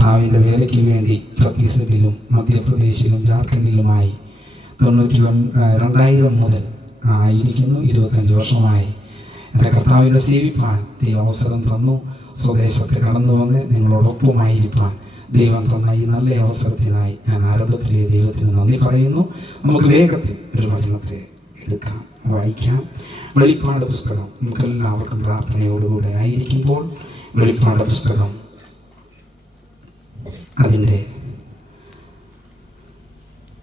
കർത്താവിൻ്റെ വേലയ്ക്ക് വേണ്ടി ഛത്തീസ്ഗഡിലും മധ്യപ്രദേശിലും ജാർഖണ്ഡിലുമായി 2000 മുതൽ ആയിരിക്കുന്നു. 25 വർഷമായി എൻ്റെ കർത്താവിനെ സേവിപ്പാൻ ഈ അവസരം തന്നു. സ്വദേശത്ത് കടന്നു വന്ന് നിങ്ങളോടൊപ്പമായിരിക്കാൻ ദൈവം തന്ന ഈ നല്ല അവസരത്തിനായി ഞാൻ ആരംഭത്തിലെ ദൈവത്തിന് നന്ദി പറയുന്നു. നമുക്ക് വേഗത്തിൽ ഒരു വചനത്തെ എടുക്കാം, വായിക്കാം. വെളിപ്പാട് പുസ്തകം നമുക്കെല്ലാവർക്കും പ്രാർത്ഥനയോടുകൂടെ ആയിരിക്കുമ്പോൾ വെളിപ്പാട് പുസ്തകം അതിൻ്റെ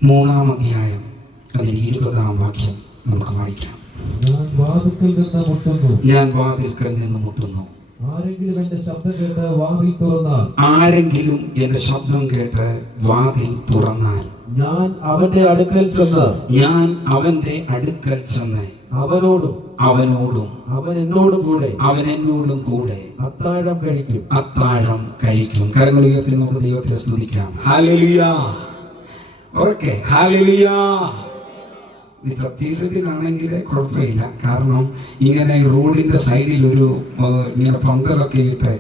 3-ാം അധ്യായം അതിൻ്റെ 20-ാം വാക്യം നമുക്ക് വായിക്കാം. ഞാൻ വാതിൽക്കൽ നിന്ന് മുട്ടുന്നു. ആരെങ്കിലും എന്റെ ശബ്ദം കേട്ട് വാതിൽ തുറന്നാൽ ഞാൻ അവന്റെ അടുക്കൽ ചെന്ന് അവനോടും അവൻ എന്നോടും കൂടെ അത്താഴം കഴിക്കും. കരങ്ങൾ ഉയർത്തി നമുക്ക് ദൈവത്തെ സ്തുതിക്കാം. ഹല്ലേലൂയ. Okay, hallelujah. ഈ ഛത്തീസ്ഗഡിലാണെങ്കിൽ കുഴപ്പമില്ല. കാരണം ഇങ്ങനെ റോഡിന്റെ സൈഡിൽ ഇങ്ങനെ പന്തലൊക്കെ ഇട്ട്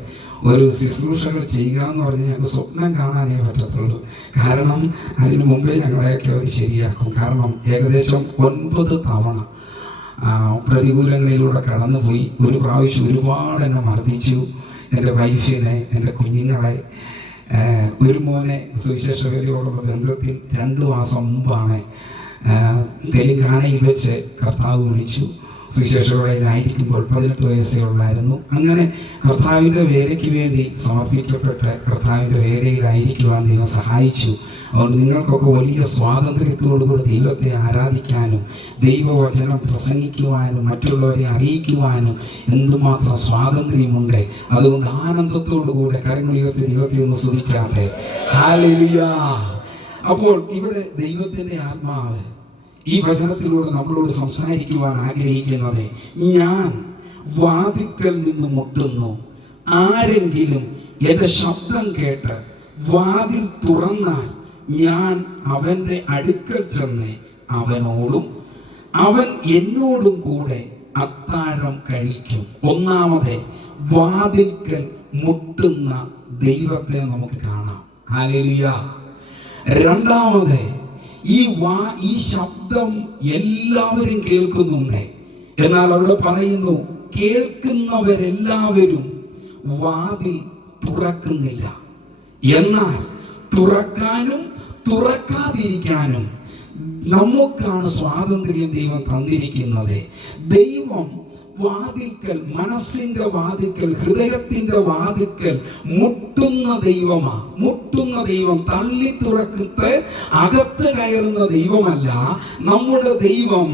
ഒരു ശുശ്രൂഷകൾ ചെയ്യുക എന്ന് പറഞ്ഞാൽ ഞങ്ങൾക്ക് സ്വപ്നം കാണാനേ പറ്റത്തുള്ളൂ. കാരണം അതിനു മുമ്പേ ഞങ്ങളെയൊക്കെ അവർ ശരിയാക്കും. കാരണം ഏകദേശം 9 തവണ പ്രതികൂലങ്ങളിലൂടെ കടന്നുപോയി. ഒരു പ്രാവശ്യം ഒരുപാട് എന്നെ മർദ്ദിച്ചു. എൻ്റെ വൈഫിനെ, എൻ്റെ കുഞ്ഞുങ്ങളെ. ഒരു മോനെ സുവിശേഷകരോടുള്ള ബന്ധത്തിൽ 2 മാസം മുമ്പാണ് തെലുങ്കാനയിൽ വെച്ച് കർത്താവ് വിളിച്ചു. സുവിശേഷകനായിരിക്കുമ്പോൾ 18 വയസ്സേ ഉള്ളായിരുന്നു. അങ്ങനെ കർത്താവിൻ്റെ വേലയ്ക്ക് വേണ്ടി സമർപ്പിക്കപ്പെട്ട് കർത്താവിൻ്റെ വേലയിലായിരിക്കുവാൻ ദൈവം സഹായിച്ചു. അതുകൊണ്ട് നിങ്ങൾക്കൊക്കെ വലിയ സ്വാതന്ത്ര്യത്തോടുകൂടി ദൈവത്തെ ആരാധിക്കാനും ദൈവവചനം പ്രസംഗിക്കുവാനും മറ്റുള്ളവരെ അറിയിക്കുവാനും എന്തുമാത്രം സ്വാതന്ത്ര്യമുണ്ട്. അതുകൊണ്ട് ആനന്ദത്തോടുകൂടെ കരങ്ങളുയർത്തി ദൈവത്തെ ഒന്ന് സ്തുതിച്ചാട്ടെ. ഹല്ലേലൂയ. അപ്പോൾ ഇവിടെ ദൈവത്തിൻ്റെ ആത്മാവ് ഈ വചനത്തിലൂടെ നമ്മളോട് സംസാരിക്കുവാൻ ആഗ്രഹിക്കുന്നത്, ഞാൻ വാതിൽക്കൽ നിന്ന് മുട്ടുന്നു. ആരെങ്കിലും എൻ്റെ ശബ്ദം കേട്ട് വാതിൽ തുറന്നാൽ ഞാൻ അവൻ്റെ അടുക്കൽ ചെന്ന് അവനോടും അവൻ എന്നോടും കൂടെ അത്താഴം കഴിക്കും. ഒന്നാമത് വാതിൽക്കൽ മുട്ടുന്ന ദൈവത്തെ നമുക്ക് കാണാം. ഹല്ലേലൂയ. രണ്ടാമത് ഈ ശബ്ദം എല്ലാവരും കേൾക്കുന്നുണ്ട്. എന്നാൽ അവിടെ പറയുന്നു, കേൾക്കുന്നവരെല്ലാവരും വാതിൽ തുറക്കുന്നില്ല. എന്നാൽ തുറക്കാനും തുറക്കാതിരിക്കാനും നമുക്കാണ് സ്വാതന്ത്ര്യം ദൈവം തന്നിരിക്കുന്നത്. ദൈവം വാതിൽക്കൽ, മനസ്സിന്റെ വാതിൽക്കൽ, ഹൃദയത്തിന്റെ വാതിൽക്കൽ മുട്ടുന്ന ദൈവം തള്ളി തുറക്കത്ത് അകത്ത് കയറുന്ന ദൈവമല്ല. നമ്മുടെ ദൈവം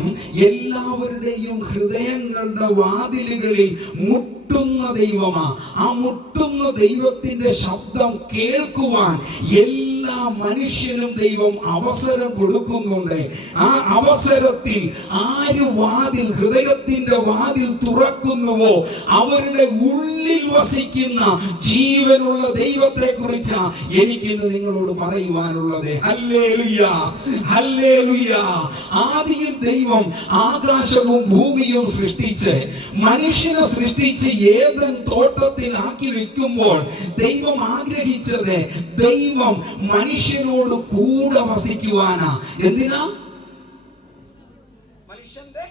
എല്ലാവരുടെയും ഹൃദയങ്ങളുടെ വാതിലുകളിൽ മുട്ടുന്ന ദൈവമാ. ആ മുട്ടുന്ന ദൈവത്തിന്റെ ശബ്ദം കേൾക്കുവാൻ എല്ലാ മനുഷ്യനും ദൈവം അവസരം കൊടുക്കുന്നുണ്ട്. ആ അവസരത്തിൽ ആര് ഹൃദയത്തിന്റെ വാതിൽ തുറക്കുന്നുവോ അവരുടെ ഉള്ളിൽ വസിക്കുന്ന ജീവനുള്ള ദൈവത്തെ കുറിച്ചാ എനിക്കിന്ന് നിങ്ങളോട് പറയുവാനുള്ളത്. Hallelujah, hallelujah. ആദിയിൽ ദൈവം ആകാശവും ഭൂമിയും സൃഷ്ടിച്ച് മനുഷ്യനെ സൃഷ്ടിച്ച് ഏദൻ തോട്ടത്തിലാക്കി വെക്കുമ്പോൾ ദൈവം ആഗ്രഹിച്ചത് ദൈവം മനുഷ്യനോട് കൂടെ വസിക്കുവാനാ. എന്തിനാ? മനുഷ്യന്റെ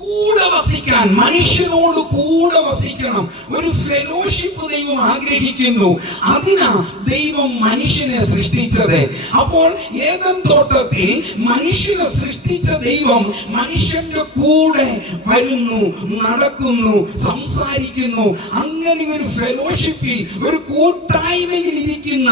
കൂടെ വസിക്കാൻ, മനുഷ്യനോട് കൂടെ വസിക്കണം. ഒരു ഫെലോഷിപ്പ് ദൈവം ആഗ്രഹിക്കുന്നു. അതിനാ ദൈവം മനുഷ്യനെ സൃഷ്ടിച്ചത്. അപ്പോൾ ഏദൻ തോട്ടത്തിൽ മനുഷ്യനെ സൃഷ്ടിച്ച ദൈവം മനുഷ്യന്റെ കൂടെ വരുന്നു, നടക്കുന്നു, സംസാരിക്കുന്നു. അങ്ങനെ ഒരു ഫെലോഷിപ്പിൽ, ഒരു കൂട്ടായ്മയിൽ ഇരിക്കുന്ന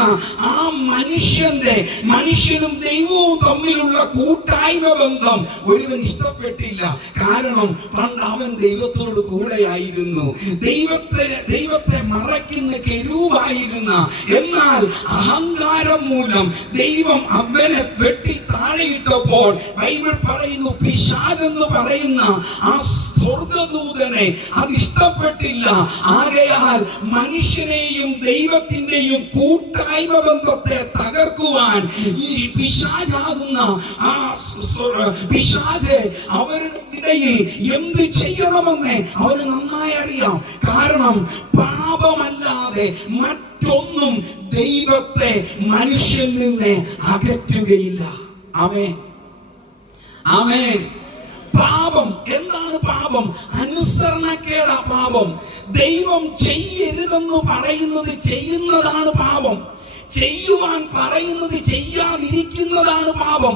ആ മനുഷ്യനും ദൈവവും തമ്മിലുള്ള കൂട്ടായ്മ ബന്ധം ഒരുവൻ ഇഷ്ടപ്പെട്ടില്ല. കാരണം പണ്ട് അവൻ ദൈവത്തോട് കൂടെയായിരുന്നു, ദൈവത്തെ മറയ്ക്കുന്ന കെരൂബായിരുന്ന. എന്നാൽ അഹങ്കാരം മൂലം ദൈവം അവനെ വെട്ടി താഴെയിട്ടപ്പോൾ ബൈബിൾ പറയുന്നു, പിശാചെന്ന് പറയുന്ന ആ സ്വർഗദൂതനെ അത് ഇഷ്ടപ്പെട്ടില്ല. ആകയാൽ മനുഷ്യനെയും ദൈവത്തിന്റെയും കൂട്ടായ്മ ബന്ധത്തെ തകർക്കുവാൻ ഈ പിശാചാകുന്ന ആ പിശാച് അവരുടെ ഇടയിൽ എന്ത് ചെയ്യണമെന്ന് അവന് നന്നായി അറിയാം. കാരണം പാപമല്ലാതെ മറ്റൊന്നും ദൈവത്തെ മനുഷ്യൻ നിന്ന് അകറ്റുകയില്ല. ആമേൻ, ആമേൻ. പാപം എന്താണ്? പാപം അനുസരണക്കേടാ പാപം. ദൈവം ചെയ്യരുതെന്ന് പറയുന്നത് ചെയ്യുന്നതാണ് പാപം. ചെയ്യുവാൻ പറയുന്നത് ചെയ്യാതിരിക്കുന്നതാണ് പാപം.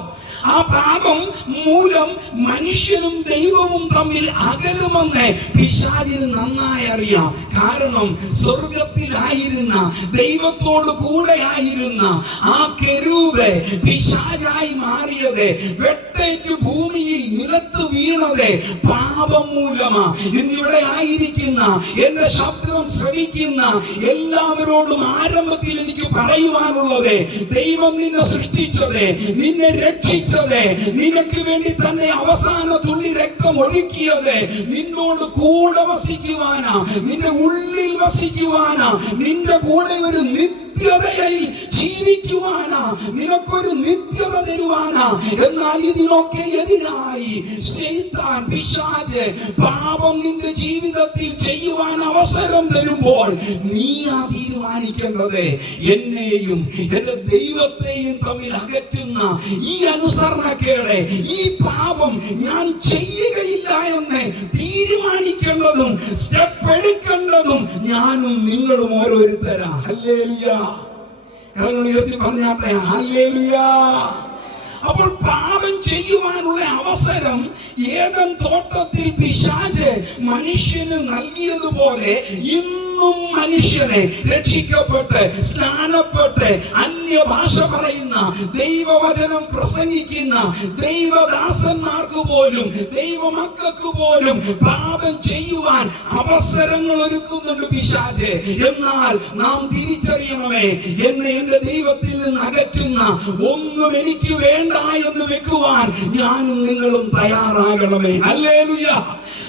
ആ പാപം മൂലം മനുഷ്യനും ദൈവവും തമ്മിൽ അകലുമെന്ന് പിശാചിന് നന്നായി അറിയാം. കാരണം സ്വർഗത്തിലായിരുന്ന ദൈവത്തോട് കൂടെ ആയിരുന്ന ആ കെരൂബ് പിശാചായി മാറിയത്, വെട്ടേറ്റ് ഭൂമിയിൽ നിലത്ത് വീണത് പാപം മൂലമാ. ഇന്നിവിടെ ആയിരിക്കുന്ന എന്റെ ശബ്ദം ശ്രവിക്കുന്ന എല്ലാവരോടും ആരംഭത്തിൽ എനിക്ക് പറയുവാനുള്ളത്, ദൈവം നിന്നെ സൃഷ്ടിച്ചത്, നിന്നെ രക്ഷിച്ചത്, നിനക്ക് വേണ്ടി തന്നെ അവസാന തുള്ളി രക്തം ഒഴുക്കിയത് നിന്നോട് കൂടെ വസിക്കുവാനാ, നിന്റെ ഉള്ളിൽ വസിക്കുവാനാ, നിന്റെ കൂടെ ഒരു നിത്യതയിൽ ജീവിക്കുവാനാ, നിനക്കൊരു നിത്യത തരുവാനാ. എന്നാൽ ഇതിനൊക്കെ എതിരായി ശൈത്താൻ, പിശാച്, പാപം നിന്റെ ജീവിതത്തിൽ ചെയ്യുവാൻ അവസരം തരുമ്പോൾ നീയാ തീരുമാനിക്കേണ്ടത്. എന്നെയും എന്റെ ദൈവത്തെയും തമ്മിൽ അകറ്റുന്ന ഈ അനുസരണക്കേട്, ഈ പാപം ഞാൻ ചെയ്യുകയില്ല എന്ന് തീരുമാനിക്കേണ്ടതും സ്റ്റെപ്പ് എടുക്കേണ്ടതും ഞാനും നിങ്ങളും ഓരോരുത്തരാ. ഹല്ലേലൂയ. കരങ്ങൾ ഉയർത്തി പറഞ്ഞാട്ടെ, ഹല്ലേലൂയ. അപ്പോൾ പാപം ചെയ്യുവാനുള്ള അവസരം ഏദൻ തോട്ടത്തിൽ പിശാച് മനുഷ്യന് നൽകിയതുപോലെ ഇന്നും മനുഷ്യനെ രക്ഷിക്കപ്പെട്ട് സ്നാനപ്പെട്ട് അന്യഭാഷ പറയുന്ന, ദൈവവചനം പ്രസംഗിക്കുന്ന ദൈവദാസന്മാർക്ക് പോലും, ദൈവമക്കൾക്ക് പോലും പാപം ചെയ്യുവാൻ അവസരങ്ങൾ ഒരുക്കുന്നുണ്ട് പിശാച്. എന്നാൽ നാം തിരിച്ചറിയണമേ, എന്നെ എന്റെ ദൈവത്തിൽ നിന്ന് അകറ്റുന്ന ഒന്നും എനിക്ക് വേണ്ട എന്ന് വെക്കുവാൻ ഞാനും നിങ്ങളും തയ്യാറാകണമേ. ഹല്ലേലൂയ.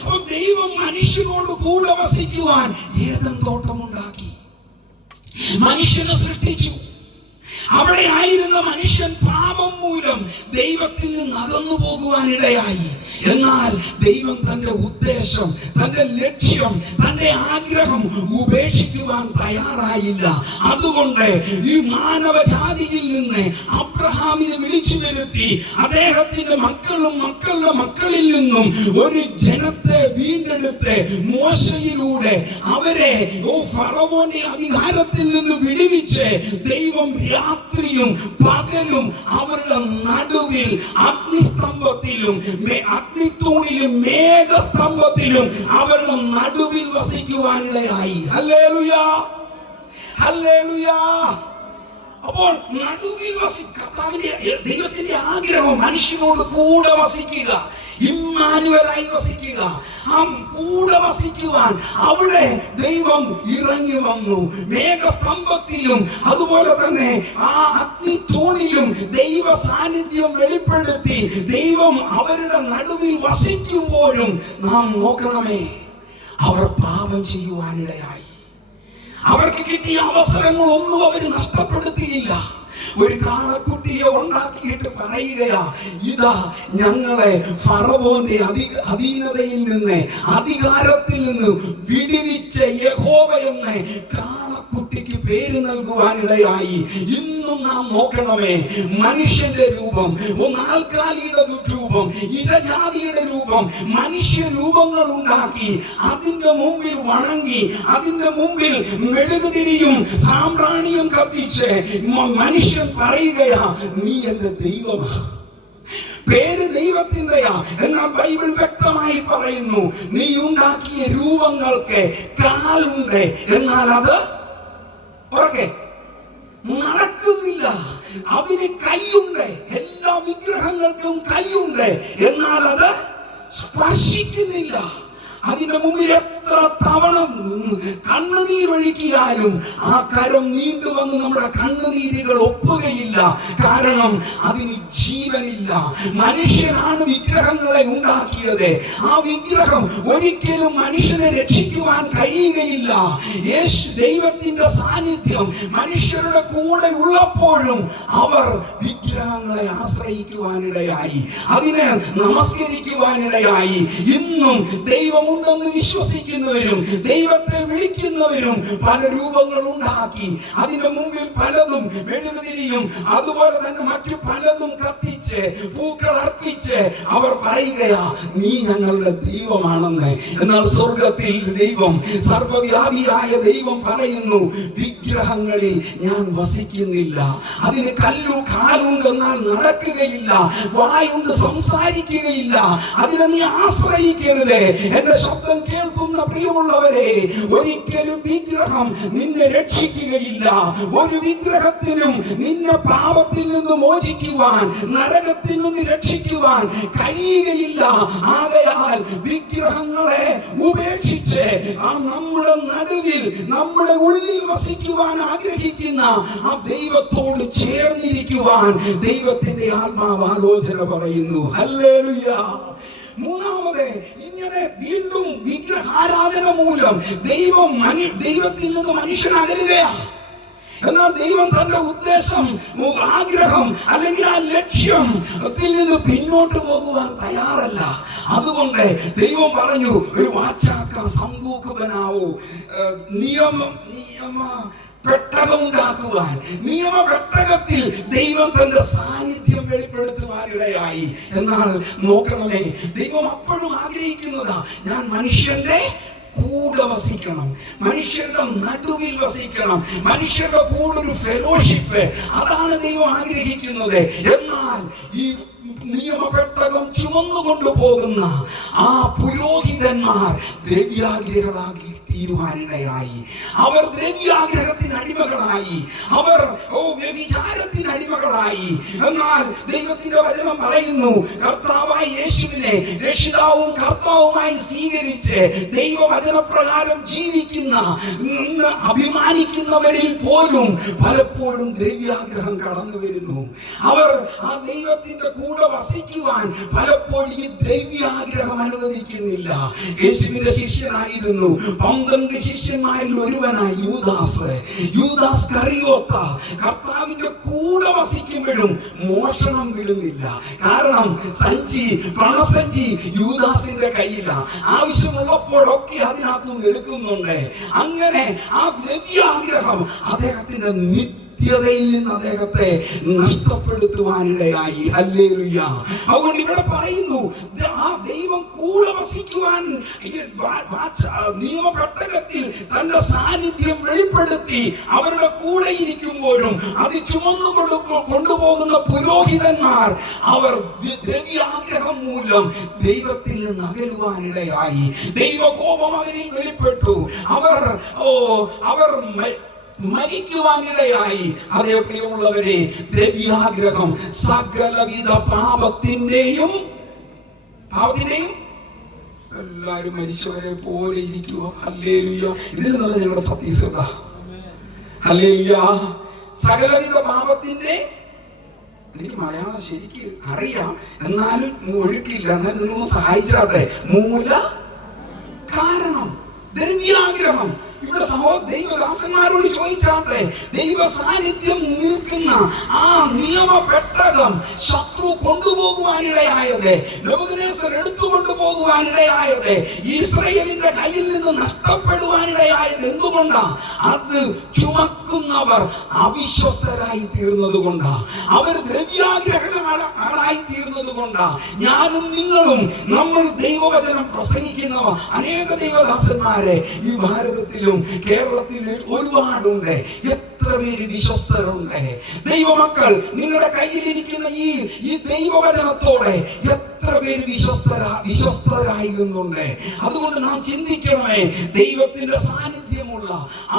അപ്പോൾ ദൈവം മനുഷ്യനോട് കൂടെ വസിക്കുവാൻ ഏദൻ തോട്ടമുണ്ടാക്കി, മനുഷ്യനെ സൃഷ്ടിച്ചു. അവിടെ ആയിരുന്ന മനുഷ്യൻ പാപം മൂലം ദൈവത്തിൽ നിന്ന് അകന്നു പോകുവാനിടയായി. എന്നാൽ ദൈവം തന്റെ ഉദ്ദേശം, തന്റെ ലക്ഷ്യം, തന്റെ ആഗ്രഹം ഉപേക്ഷിക്കുവാൻ തയ്യാറായില്ല. അതുകൊണ്ട് ഈ മാനവജാതിയിൽ നിന്ന് അബ്രഹാമിനെ വിളിച്ചു വരുത്തി അദ്ദേഹത്തിന്റെ മക്കളും മക്കളുടെ മക്കളിൽ നിന്നും ഒരു ജനത്തെ വീണ്ടെടുത്ത് മോശയിലൂടെ അവരെ ഫറവോന്റെ അധികാരത്തിൽ നിന്ന് വിടുവിച്ച് ദൈവം രാത്രിയും പകലും അവരുടെ നടുവിൽ അഗ്നിസ്തംഭത്തിലും അഗ്നിത്തൂണിലും മേഘസ്തംഭത്തിലും അവരുടെ നടുവിൽ വസിക്കുവാനിടയായി. Hallelujah, hallelujah. അപ്പോൾ നടുവിൽ കർത്താവിന്റെ ദൈവത്തിന്റെ ആഗ്രഹം മനുഷ്യനോട് കൂടെ വസിക്കുക, ഇമ്മാനുവലായി വസിക്കുക. ആ കൂടെ വസിക്കുവാൻ അവിടെ ദൈവം ഇറങ്ങി വന്നു. മേഘസ്തംഭത്തിലും അതുപോലെ തന്നെ ആ അഗ്നിത്തൂണിലും ദൈവ സാന്നിധ്യം വെളിപ്പെടുത്തി ദൈവം അവരുടെ നടുവിൽ വസിക്കുമ്പോഴും നാം നോക്കണമേ, അവർ പാപം ചെയ്യുവാനിടയായി. അവർക്ക് കിട്ടിയ അവസരങ്ങളൊന്നും അവർ നഷ്ടപ്പെടുത്തിയില്ല. ഒരു കാളക്കുട്ടിയെ ഉണ്ടാക്കിയിട്ട് പറയുകയാ, ഇതാ ഞങ്ങളെ ഫറവോന്റെ അധീനതയിൽ നിന്ന്, അധികാരത്തിൽ നിന്ന് വിടുവിച്ച യഹോവയെന്ന് കാളക്കുട്ടിക്ക് പേര് നൽകുവാനിടയായി. ഇന്നും നാം നോക്കണമേ, മനുഷ്യന്റെ രൂപം, നാൽക്കാലിയുടെ രൂപം, ഇടജാതിയുടെ രൂപം, മനുഷ്യ രൂപങ്ങൾ ഉണ്ടാക്കി അതിന്റെ മുമ്പിൽ വണങ്ങി, അതിന്റെ മുമ്പിൽ മെഴുകുതിരിയും സാമ്പ്രാണിയും കത്തിച്ച് മനുഷ്യൻ പറയുകയാ, നീ എന്റെ ദൈവമാ. പേര് ദൈവത്തിന്റെയാ. എന്നാൽ ബൈബിൾ വ്യക്തമായി പറയുന്നു, നീ ഉണ്ടാക്കിയ രൂപങ്ങൾക്ക് കാലുണ്ട്, എന്നാൽ അത് ഉറക്കെ നടക്കുന്നില്ല. അതിന് കൈയുണ്ട്, എല്ലാ വിഗ്രഹങ്ങൾക്കും കൈയുണ്ട്, എന്നാൽ അത് സ്പർശിക്കുന്നില്ല. അതിന്റെ മുമ്പിൽ എത്ര തവണ കണ്ണുനീരൊഴുക്കിയാലും ആ കരം നീണ്ടുവന്ന് നമ്മുടെ കണ്ണുനീരുകൾ ഒപ്പുകയില്ല. കാരണം അതിന് ജീവനില്ല. മനുഷ്യനാണ് വിഗ്രഹങ്ങളെ ഉണ്ടാക്കിയത്. ആ വിഗ്രഹം ഒരിക്കലും മനുഷ്യനെ രക്ഷിക്കുവാൻ കഴിയുകയില്ല. യേശു ദൈവത്തിന്റെ സാന്നിധ്യം മനുഷ്യരുടെ കൂടെ ഉള്ളപ്പോഴും അവർ വിഗ്രഹങ്ങളെ ആശ്രയിക്കുവാനിടയായി, അതിനെ നമസ്കരിക്കുവാനിടയായി. ഇന്നും ദൈവമുണ്ടെന്ന് വിശ്വസിക്കുന്നവരും ദൈവത്തെ വിളിക്കുന്നവരും പല രൂപങ്ങൾ ഉണ്ടാക്കി അതിന്റെ മുമ്പിൽ പലതും മെഴുകുതിരിയും അതുപോലെ തന്നെ മറ്റു പലതും കത്തിച്ച് പൂക്കൾ അർപ്പിച്ച് അവർ പറയുകയാ, നീ ഞങ്ങളുടെ ദൈവമാണെന്ന്. എന്നാൽ സ്വർഗത്തിൽ ദൈവം, സർവ്വവ്യാപിയായ ദൈവം പറയുന്നു, വിഗ്രഹങ്ങളിൽ ഞാൻ വസിക്കുന്നില്ല. അതിന് കാലുണ്ടെന്നാൽ നടക്കുകയില്ല, വായുണ്ട് സംസാരിക്കുകയില്ല. അതിനെ നീ ആശ്രയിക്കരുത്. എന്റെ ശബ്ദം കേൾക്കുന്ന പ്രിയമുള്ളവരെ, ഒരിക്കലും വിഗ്രഹം നിന്നെ രക്ഷിക്കുകയില്ല. ഒരു വിഗ്രഹത്തിനും നിന്നെ പാപത്തിൽ നിന്ന് മോചിക്കുവാൻ, നരകത്തിൽ നിന്ന് രക്ഷിക്കുവാൻ കഴിയുകയില്ല. ആകയാൽ വിഗ്രഹങ്ങളെ ഉപേക്ഷിച്ച് നമ്മുടെ നടുവിൽ, നമ്മുടെ ഉള്ളിൽ വസിക്കുവാൻ ആഗ്രഹിക്കുന്ന ആ ദൈവത്തോട് ചേർന്നിരിക്കുവാൻ ദൈവത്തിന്റെ ആത്മാവ് ആലോചന പറയുന്നു. ഹല്ലേലൂയ. മൂന്നാമത്, ഇങ്ങനെ വീണ്ടും വിഗ്രഹാരാധന മൂലം ദൈവത്തിൽ നിന്ന് മനുഷ്യൻ അകലുകയാണ്. എന്നാൽ ദൈവം തന്റെ ഉദ്ദേശം, ആഗ്രഹം അല്ലെങ്കിൽ ആ ലക്ഷ്യത്തിൽ നിന്ന് പിന്നോട്ട് പോകുവാൻ തയ്യാറല്ല. അതുകൊണ്ട് ദൈവം പറഞ്ഞു, ഒരു വാച്ചാക്ക സന്തൂക്കുബനാവോ, നിയമ പെട്ടകം ഉണ്ടാക്കുവാൻ. നിയമ പെട്ടകത്തിൽ ദൈവം തന്റെ സാന്നിധ്യം വെളിപ്പെടുത്തുവാനിടയായി. എന്നാൽ നോക്കണമേ, ദൈവം അപ്പോഴും ആഗ്രഹിക്കുന്നതാ, ഞാൻ മനുഷ്യന്റെ കൂടെ വസിക്കണം, മനുഷ്യരുടെ നടുവിൽ വസിക്കണം, മനുഷ്യരുടെ കൂടെ ഒരു ഫെലോഷിപ്പ്. അതാണ് ദൈവം ആഗ്രഹിക്കുന്നത്. എന്നാൽ ഈ നിയമപെട്ടകം ചുമന്നുകൊണ്ടു പോകുന്ന ആ പുരോഹിതന്മാർ ദ്രവ്യാഗ്രഹികളാക്കി തീരുവാനിടയായി. അവർ ദ്രവ്യാഗ്രഹത്തിന് അടിമകളായി, അവർ വ്യഭിചാരത്തിന് അടിമകളായി. എന്നാൽ ദൈവത്തിന്റെ വചനം പറയുന്നു, കർത്താവായ യേശുവിനെ രക്ഷിതാവും കർത്താവുമായി സ്വീകരിച്ച് ദൈവവചനപ്രകാരം ജീവിക്കുന്ന, അഭിമാനിക്കുന്നവരിൽ പോലും പലപ്പോഴും ദ്രവ്യാഗ്രഹം കടന്നു വരുന്നു. അവർ ആ ദൈവത്തിന്റെ കൂടെ വസിക്കുവാൻ പലപ്പോഴും ഈ ദ്രവ്യാഗ്രഹം അനുവദിക്കുന്നില്ല. യേശുവിന്റെ ശിഷ്യനായിരുന്നു 12 ശിഷ്യന്മാരിൽ ഒരുവനായി യൂദാസ് കറിയോത്ത. കർത്താവിന്റെ കൂടെ വസിക്കുമ്പോഴും മോഷണം വിടുന്നില്ല. കാരണം പണസഞ്ചി യൂദാസിന്റെ കയ്യില. ആവശ്യമുള്ളപ്പോഴൊക്കെ അതിനകത്തുനിന്ന് എടുക്കുന്നുണ്ട്. അങ്ങനെ ആ ദ്രവ്യാഗ്രഹം അദ്ദേഹത്തിന്റെ നിത്യതയിൽ നിന്ന് അദ്ദേഹത്തെ നഷ്ടപ്പെടുത്തുവാനിടയായി. ഹല്ലേലൂയ. അതുകൊണ്ട് ഇവിടെ പറയുന്നു, ആ ദൈവം കൂടെ വസിക്കുവാൻ നിയമപെട്ടകത്തിൽ തന്റെ സാന്നിധ്യം വെളിപ്പെടുത്തി അവരുടെ കൂടെ ഇരിക്കുമ്പോഴും അത് ചുമന്നു കൊണ്ടുപോകുന്ന പുരോഹിതന്മാർ അവർ ദ്രവ്യാഗ്രഹം മൂലം ദൈവത്തിൽ നിന്ന് അകലുവാനിടയായി. ദൈവകോപം അവരിൽ വെളിപ്പെട്ടു. അവർ മരിക്കുവാനിടയായി. അതേ പ്രിയമുള്ളവരെ, ദ്രവ്യാഗ്രഹം സകലവിധ പാപത്തിന്റെയും എല്ലാവരും മരിച്ചവരെ പോലെ ഇരിക്കുക. ഹല്ലേലൂയ. ഇതിൽ നല്ല ഞങ്ങളുടെ ഛത്തീസ്ഗഢ. ഹല്ലേലൂയ. സകലവിധ പാപത്തിന്റെ, എനിക്ക് മലയാളം ശരിക്ക് അറിയാം, എന്നാലും ഒഴുക്കില്ല. എന്നാൽ നിങ്ങളൊന്ന് സഹായിച്ചാട്ടെ. മൂല കാരണം ദ്രവ്യാഗ്രഹം. ഇവിടെ ദൈവദാസന്മാരോട് ചോദിച്ചാട്ടെ, ദൈവ സാന്നിധ്യം നിൽക്കുന്ന ആ നിയമ പെട്ടകം ശത്രു കൊണ്ടുപോകുവാനിടയായത്, നെബൂഖദ്നേസർ എടുത്തുകൊണ്ടു പോകുവാനിടയായത്, ഇസ്രായേലിന്റെ കയ്യിൽ നിന്ന് നഷ്ടപ്പെടുവാനിടയായത് എന്തുകൊണ്ടാ? അത് ചുമക്കുന്നവർ അവിശ്വസ്തരായി തീർന്നത് കൊണ്ടാ, അവർ ദ്രവ്യാഗ്രഹങ്ങളായി തീർന്നത് കൊണ്ടാ. ഞാനും നിങ്ങളും, നമ്മൾ ദൈവവചനം പ്രസംഗിക്കുന്നവർ അനേക ദൈവദാസന്മാരെ ഈ ഭാരതത്തിലും കേരളത്തിൽ ഒരുപാടുണ്ട്. എത്ര പേര് വിശ്വസ്തരുണ്ട്? ദൈവമക്കൾ, നിങ്ങളുടെ കയ്യിലിരിക്കുന്ന ഈ ദൈവവചനത്തോടെ എത്ര പേര് വിശ്വസ്തരായിരുന്നുണ്ട്? അതുകൊണ്ട് നാം ചിന്തിക്കണമേ, ദൈവത്തിന്റെ സാന്നിധ്യമുള്ള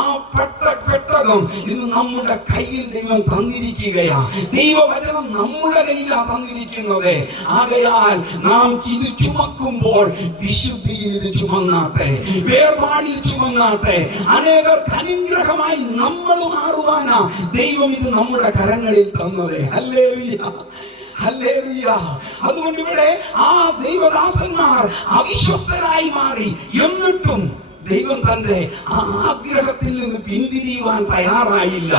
ആ പെട്ടകം ഇന്ന് നമ്മുടെ കയ്യിൽ ദൈവം തന്നിരിക്കുകയാ. ദൈവവചനം നമ്മുടെ കയ്യിലാണ് തന്നിരിക്കുന്നത്. ആകയാൽ നാം ഇത് ചുമക്കുമ്പോൾ വിശുദ്ധിയിൽ ഇത് ചുമന്നാട്ടെ, വേർപാടിൽ ചുമന്നാട്ടെ. അനേകർക്ക് അനുഗ്രഹമായി നമ്മൾ മാറുവാനാ ദൈവം ഇത് നമ്മുടെ കരങ്ങളിൽ തന്നത്. ഹല്ലേലൂയ. ഹല്ലേലൂയ. അതുകൊണ്ട് ഇവിടെ ആ ദൈവദാസന്മാർ അവിശ്വസ്തരായി മാറി. എന്നിട്ടും ദൈവം തന്റെ ആ ആഗ്രഹത്തിൽ നിന്ന് പിന്തിരിയുവാൻ തയ്യാറായില്ല.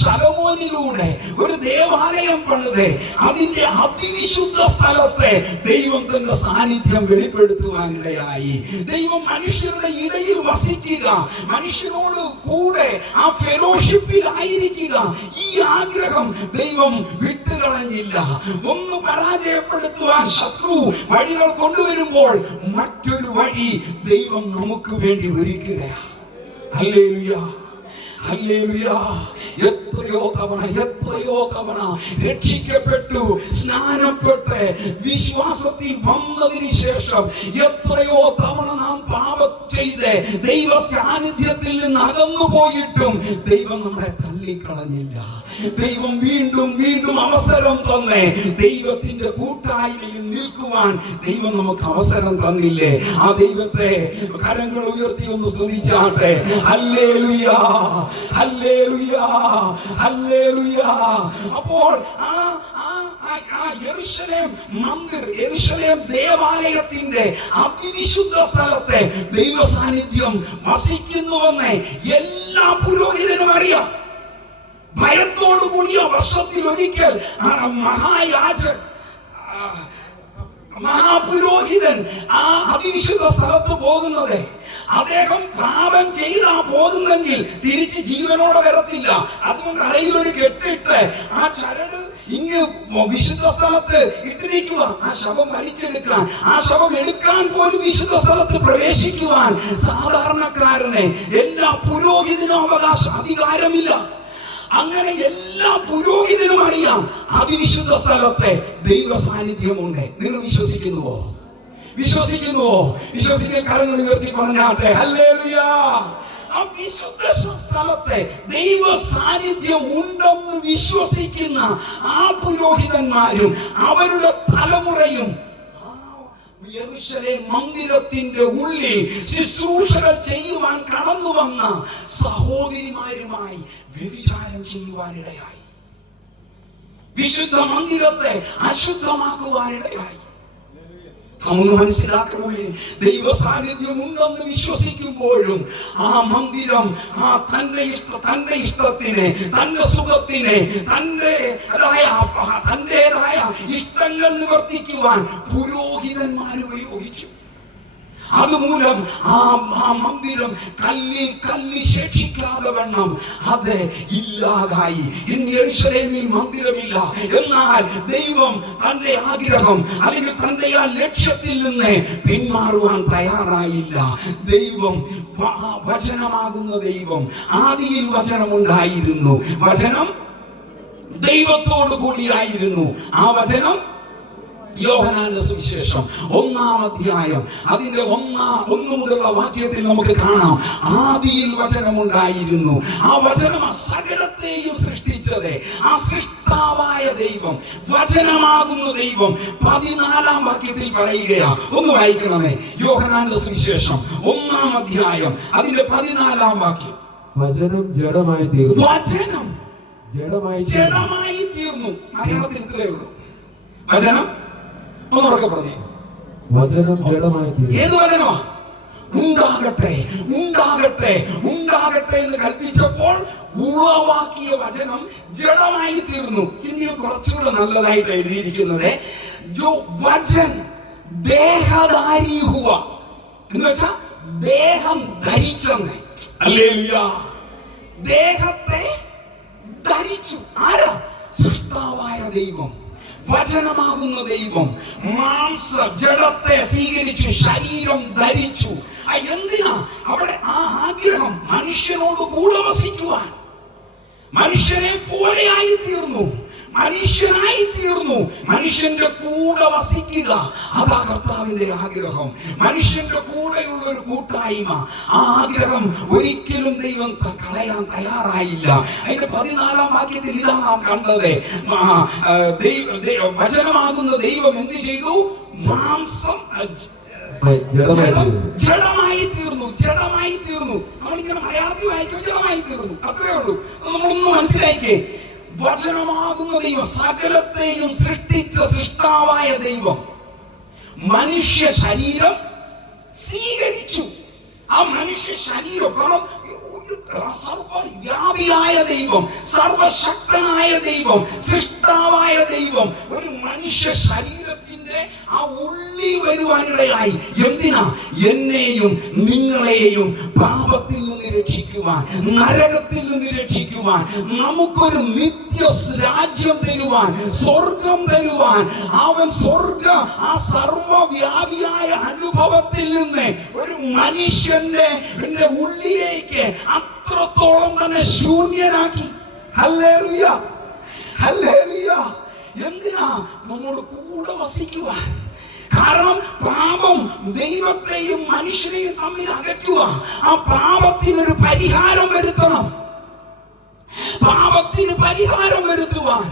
ശലോമോനിലൂടെ ഒരു ദേവാലയം പണിത് അതിന്റെ അതിവിശുദ്ധ സ്ഥലത്തെ ദൈവം തന്റെ സാന്നിധ്യം വെളിപ്പെടുത്തുവാനിടയായി. ദൈവം മനുഷ്യരുടെ ഇടയിൽ വസിക്കുക, മനുഷ്യനോട് കൂടെ ആ ഫെലോഷിപ്പിൽ ആയിരിക്കുക, ഈ ആഗ്രഹം ദൈവം വിട്ടുകളഞ്ഞില്ല. ഒന്ന് പരാജയപ്പെടുത്തുവാൻ ശത്രു വഴികൾ കൊണ്ടുവരുമ്പോൾ മറ്റൊരു വഴി ദൈവം നമുക്ക് വേണ്ടി ഒരുക്കുകയാണ്. Hallelujah, hallelujah. എത്രയോ തവണ രക്ഷിക്കപ്പെട്ടു, സ്നാനപ്പെട്ട് വിശ്വാസത്തിൽ വന്നതിന് ശേഷം എത്രയോ തവണ നാം പാപം ചെയ്ത് ദൈവ സാന്നിധ്യത്തിൽ നിന്ന് അകന്നു പോയിട്ടും ദൈവം നമ്മളെ തള്ളിക്കളഞ്ഞില്ല. ദൈവം വീണ്ടും വീണ്ടും അവസരം തന്നെ ദൈവത്തിന്റെ കൂട്ടായ്മയിൽ നിൽക്കുവാൻ ദൈവം നമുക്ക് അവസരം തന്നില്ലേ? ആ ദൈവത്തെ കരങ്ങൾ ഉയർത്തി ഒന്ന് സ്തുതിച്ചാട്ടെ. Hallelujah, hallelujah, hallelujah. അപ്പോൾ യെരൂശലേം ദേവാലയത്തിന്റെ അതിവിശുദ്ധ സ്ഥലത്തെ ദൈവ സാന്നിധ്യം വസിക്കുന്നുവെന്ന് എല്ലാ പുരോഹിതനും അറിയാം. ഭയത്തോടു കൂടിയ വർഷത്തിൽ ഒരിക്കൽ മഹാപുരോഹിതൻ ആ അതിവിശുദ്ധ സ്ഥലത്ത് പോകുന്നത്, അദ്ദേഹം പാപം ചെയ്താ പോകുന്നെങ്കിൽ തിരിച്ച് ജീവനോടെ വരത്തില്ല. അതുകൊണ്ട് അറയിൽ ഒരു കെട്ടിട്ട് ആ ചരട് ഇങ്ങ് വിശുദ്ധ സ്ഥലത്ത് ഇട്ടിരിക്കുക, ആ ശവം വലിച്ചെടുക്കാൻ, ആ ശവം എടുക്കാൻ പോലും വിശുദ്ധ സ്ഥലത്ത് പ്രവേശിക്കുവാൻ സാധാരണക്കാരനെ എല്ലാ പുരോഹിതനും അധികാരമില്ല. അങ്ങനെ എല്ലാ പുരോഹിതനും അറിയാം അതിവിശുദ്ധ സ്ഥലത്തെ ദൈവ സാന്നിധ്യമുണ്ട്. നിങ്ങൾ വിശ്വസിക്കുന്നുവോ? വിശ്വസിക്കാൻ കരങ്ങൾ ഉയർത്തി പറഞ്ഞാട്ടെ. ഹല്ലേലൂയ. ആ വിശുദ്ധ സ്ഥലത്തെ ദൈവ സാന്നിധ്യം ഉണ്ടെന്ന് വിശ്വസിക്കുന്ന ആ പുരോഹിതന്മാരും അവരുടെ തലമുറയും യെരൂശലേം മന്ദിരത്തിന്റെ ഉള്ളിൽ ശുശ്രൂഷകൾ ചെയ്യുവാൻ കടന്നു വന്ന സഹോദരിമാരുമായി വ്യഭിചാരം ചെയ്യുവാനിടയായി. വിശുദ്ധ മന്ദിരത്തെ അശുദ്ധമാക്കുവാനിടയായി. നമുക്ക് മനസ്സിലാക്കണമേ, ദൈവ സാന്നിധ്യം ഉണ്ടെന്ന് വിശ്വസിക്കുമ്പോഴും ആ മന്ദിരം തന്റെ ഇഷ്ടത്തിന്, തന്റെ സുഖത്തിന്, തന്റേതായ ഇഷ്ടങ്ങൾ നിവർത്തിക്കുവാൻ പുരോഹിതന്മാർ ഉപയോഗിച്ചു. അതുമൂലം ആ മന്ദിരം കല്ലിൽ ശേഷിക്കാതെ വണ്ണം അത് ഇല്ലാതായി. ഇന്ന് യെരൂശലേമിൽ മന്ദിരമില്ല. എന്നാൽ ദൈവം തന്റെ ആഗ്രഹം അല്ലെങ്കിൽ തന്റെ ആ ലക്ഷ്യത്തിൽ നിന്ന് പിന്മാറുവാൻ തയ്യാറായില്ല. ദൈവം വചനമാകുന്ന ദൈവം, ആദിയിൽ വചനമുണ്ടായിരുന്നു, വചനം ദൈവത്തോടു കൂടിയായിരുന്നു. ആ വചനം യോഹന്നാന്റെ സുവിശേഷം 1-ാം അധ്യായം അതിന്റെ 1 മുതലുള്ള വാക്യത്തിൽ നമുക്ക് കാണാം, ആദിയിൽ വചനമുണ്ടായിരുന്നു. ആ വചനം സകലത്തെയും സൃഷ്ടിച്ചത് ആ സൃഷ്ടാവായ ദൈവം, വചനമാകുന്ന ദൈവം 14-ാം വാക്യത്തിൽ പറയുകയാ. ഒന്ന് വായിക്കണമേ, യോഹന്നാന്റെ സുവിശേഷം 1-ാം അധ്യായം അതിന്റെ 14-ാം വാക്യം. വചനം ജഡമായി തീർന്നു. വചനം ജഡമായി തീർന്നു. മലയാളത്തിൽ ഇത്രയേ ഉള്ളൂ. വചനം ഒന്നുറക്കെ പറഞ്ഞു. വചനം ജഡമായി തീർന്നു. ഏത് വചനമാ? ഉണ്ടാകട്ടെ, ഉണ്ടാകട്ടെ, ഉണ്ടാകട്ടെ എന്ന് കൽപ്പിച്ചപ്പോൾ ഉളവാക്കിയ വചനം ജഡമായി തീർന്നു. ഇനി കുറച്ചുകൂടെ നല്ലതായിട്ട് എഴുതിയിരിക്കുന്നത് വചൻ ദേഹധാരി ഹുവ എന്ന് വെച്ചാ ദേഹം ധരിച്ചെന്ന്. ഹല്ലേലൂയ. ദേഹത്തെ ധരിച്ചു. ആരാ? സൃഷ്ടാവായ ദൈവം, വചനമാകുന്ന ദൈവം ജഡത്തെ സ്വീകരിച്ചു, ശരീരം ധരിച്ചു. എന്തിനാ? അവിടെ ആ ആഗ്രഹം മനുഷ്യനോട് കൂടെ വസിക്കുവാൻ, മനുഷ്യനെ പോലെയായി തീർന്നു, മനുഷ്യനായി തീർന്നു, മനുഷ്യന്റെ കൂടെ വസിക്കുക. അതാ കർത്താവിന്റെ ആഗ്രഹം. മനുഷ്യന്റെ കൂടെയുള്ള ഒരു കൂട്ടായ്മ, ആ ആഗ്രഹം ഒരിക്കലും ദൈവം കളയാൻ തയ്യാറായില്ല. അതിന്റെ 14-ാം വാക്യത്തിൽ ഇതാ നാം കണ്ടത്. വചനമാകുന്ന ദൈവം എന്ത് ചെയ്തു? മാംസം ജഡമായി തീർന്നു, ജഡമായി തീർന്നു. നമ്മളിങ്ങനെ മലയാളത്തിൽ വായിക്കുമ്പോൾ ജഡമായി തീർന്നു, അത്രേ ഉള്ളൂ. നമ്മളൊന്ന് മനസ്സിലാക്കിയേ. വചനമാകുന്ന ദൈവം, സകലത്തെയും സൃഷ്ടിച്ച സൃഷ്ടാവായ ദൈവം മനുഷ്യ ശരീരം സ്വീകരിച്ചു. ആ മനുഷ്യ ശരീരം, കാരണം സർവ്വവ്യാപിയായ ദൈവം, സർവശക്തനായ ദൈവം, സൃഷ്ടാവായ ദൈവം ഒരു മനുഷ്യ ശരീരത്തിന്റെ ആ ഉള്ളിൽ വരുവാനിടയായി. എന്തിനാ? എന്നെയും നിങ്ങളെയും പാപത്തിൽ നിന്ന് രക്ഷിക്കുവാൻ, നരകത്തിൽ നിന്ന് രക്ഷിക്കുവാൻ, നമുക്കൊരു നിത്യ രാജ്യം തരുവാൻ, സ്വർഗം തരുവാൻ. അവൻ സ്വർഗ ആ സർവ്വവ്യാപിയായ അനുഭവത്തിൽ നിന്ന് ഒരു മനുഷ്യന്റെ ഉള്ളിലേക്ക് അത്രത്തോളം തന്നെ ശൂന്യനാക്കി. Hallelujah, hallelujah. എന്തിനാ? നമ്മോട് കൂടെ വസിക്കുവാൻ. കാരണം പാപം ദൈവത്തെയും മനുഷ്യനെയും തമ്മിൽ അകറ്റുക. ആ പാപത്തിനൊരു പരിഹാരം വരുത്തണം. പാപത്തിന് പരിഹാരം വരുത്തുവാൻ,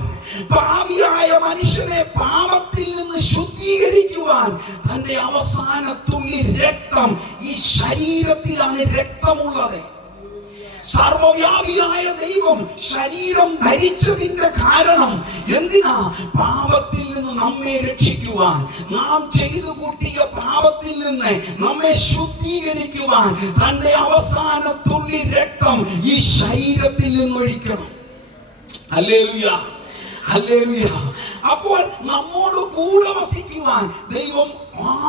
പാപിയായ മനുഷ്യനെ പാപത്തിൽ നിന്ന് ശുദ്ധീകരിക്കുവാൻ തന്റെ അവസാന തുള്ളി രക്തം, ഈ ശരീരത്തിലാണ് രക്തമുള്ളത്. സർവ്വവ്യാപിയായ ദൈവം ശരീരം ധരിച്ചതിന്റെ കാരണം എന്തിനാ? പാപത്തിൽ നിന്ന് നമ്മെ രക്ഷിക്കുവാൻ, നാം ചെയ്തു കൂട്ടിയ പാപത്തിൽ നിന്ന് നമ്മെ ശുദ്ധീകരിക്കുവാൻ തന്റെ അവസാന തുള്ളി രക്തം ഈ ശരീരത്തിൽ നിന്ന് ഒഴിക്കണം. Hallelujah, hallelujah. അപ്പോൾ നമ്മോട് കൂടെ വസിക്കുവാൻ ദൈവം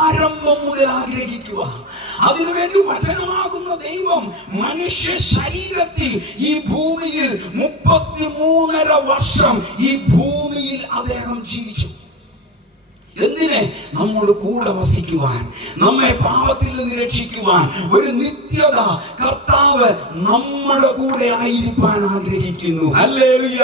ആരംഭം മുതൽ ആഗ്രഹിക്കുക. അതിനുവേണ്ടി വചനമാകുന്ന ദൈവം മനുഷ്യ ശരീരത്തിൽ ഈ ഭൂമിയിൽ 33.5 വർഷം ഈ ഭൂമിയിൽ അദ്ദേഹം ജീവിച്ചു. എന്തിനെ? നമ്മോട് കൂടെ വസിക്കുവാൻ, നമ്മെ പാപത്തിൽ നിന്ന് രക്ഷിക്കുവാൻ. ഒരു നിത്യത കർത്താവ് നമ്മുടെ കൂടെ ആയിരിക്കാൻ ആഗ്രഹിക്കുന്നു. ഹല്ലേലൂയ.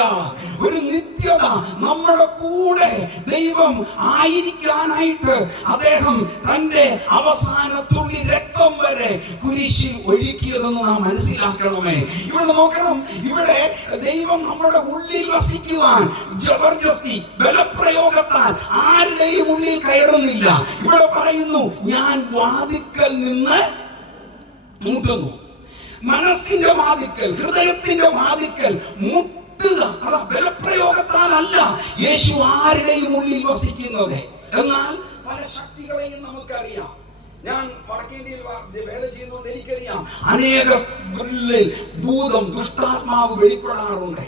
ഒരു നിത്യത നമ്മുടെ കൂടെ ദൈവം ആയിരിക്കാനായിട്ട് അദ്ദേഹം തന്റെ അവസാന തുള്ളി രക്തം വരെ കുരിശിൽ ഒഴുക്കിയതെന്ന് നാം മനസ്സിലാക്കണമേ. ഇവിടെ നോക്കണം, ഇവിടെ ദൈവം നമ്മുടെ ഉള്ളിൽ വസിക്കുവാൻ ജബർദസ്തി, ബലപ്രയോഗത്താൽ ആരുടെയും ഉള്ളിൽ കയറുന്നില്ല. ഇവിടെ പറയുന്നു, ഞാൻ വാതിക്കൽ നിന്ന് മുട്ടുന്നു. മനസ്സിന്റെ വാതിക്കൽ, ഹൃദയത്തിന്റെ വാതിക്കൽ മുട്ടുക. അതാ, ബലപ്രയോഗത്താൽ അല്ല യേശു ആരുടെയും ഉള്ളിൽ വസിക്കുന്നത്. എന്നാൽ പല ശക്തികളെയും നമുക്കറിയാം. ഞാൻ വടക്കേന്ത്യയിൽ വേല ചെയ്യുന്നതുകൊണ്ട് എനിക്കറിയാം, അനേക ഭൂതം, ദുഷ്ടാത്മാവ് വെളിപ്പെടാറുണ്ട്.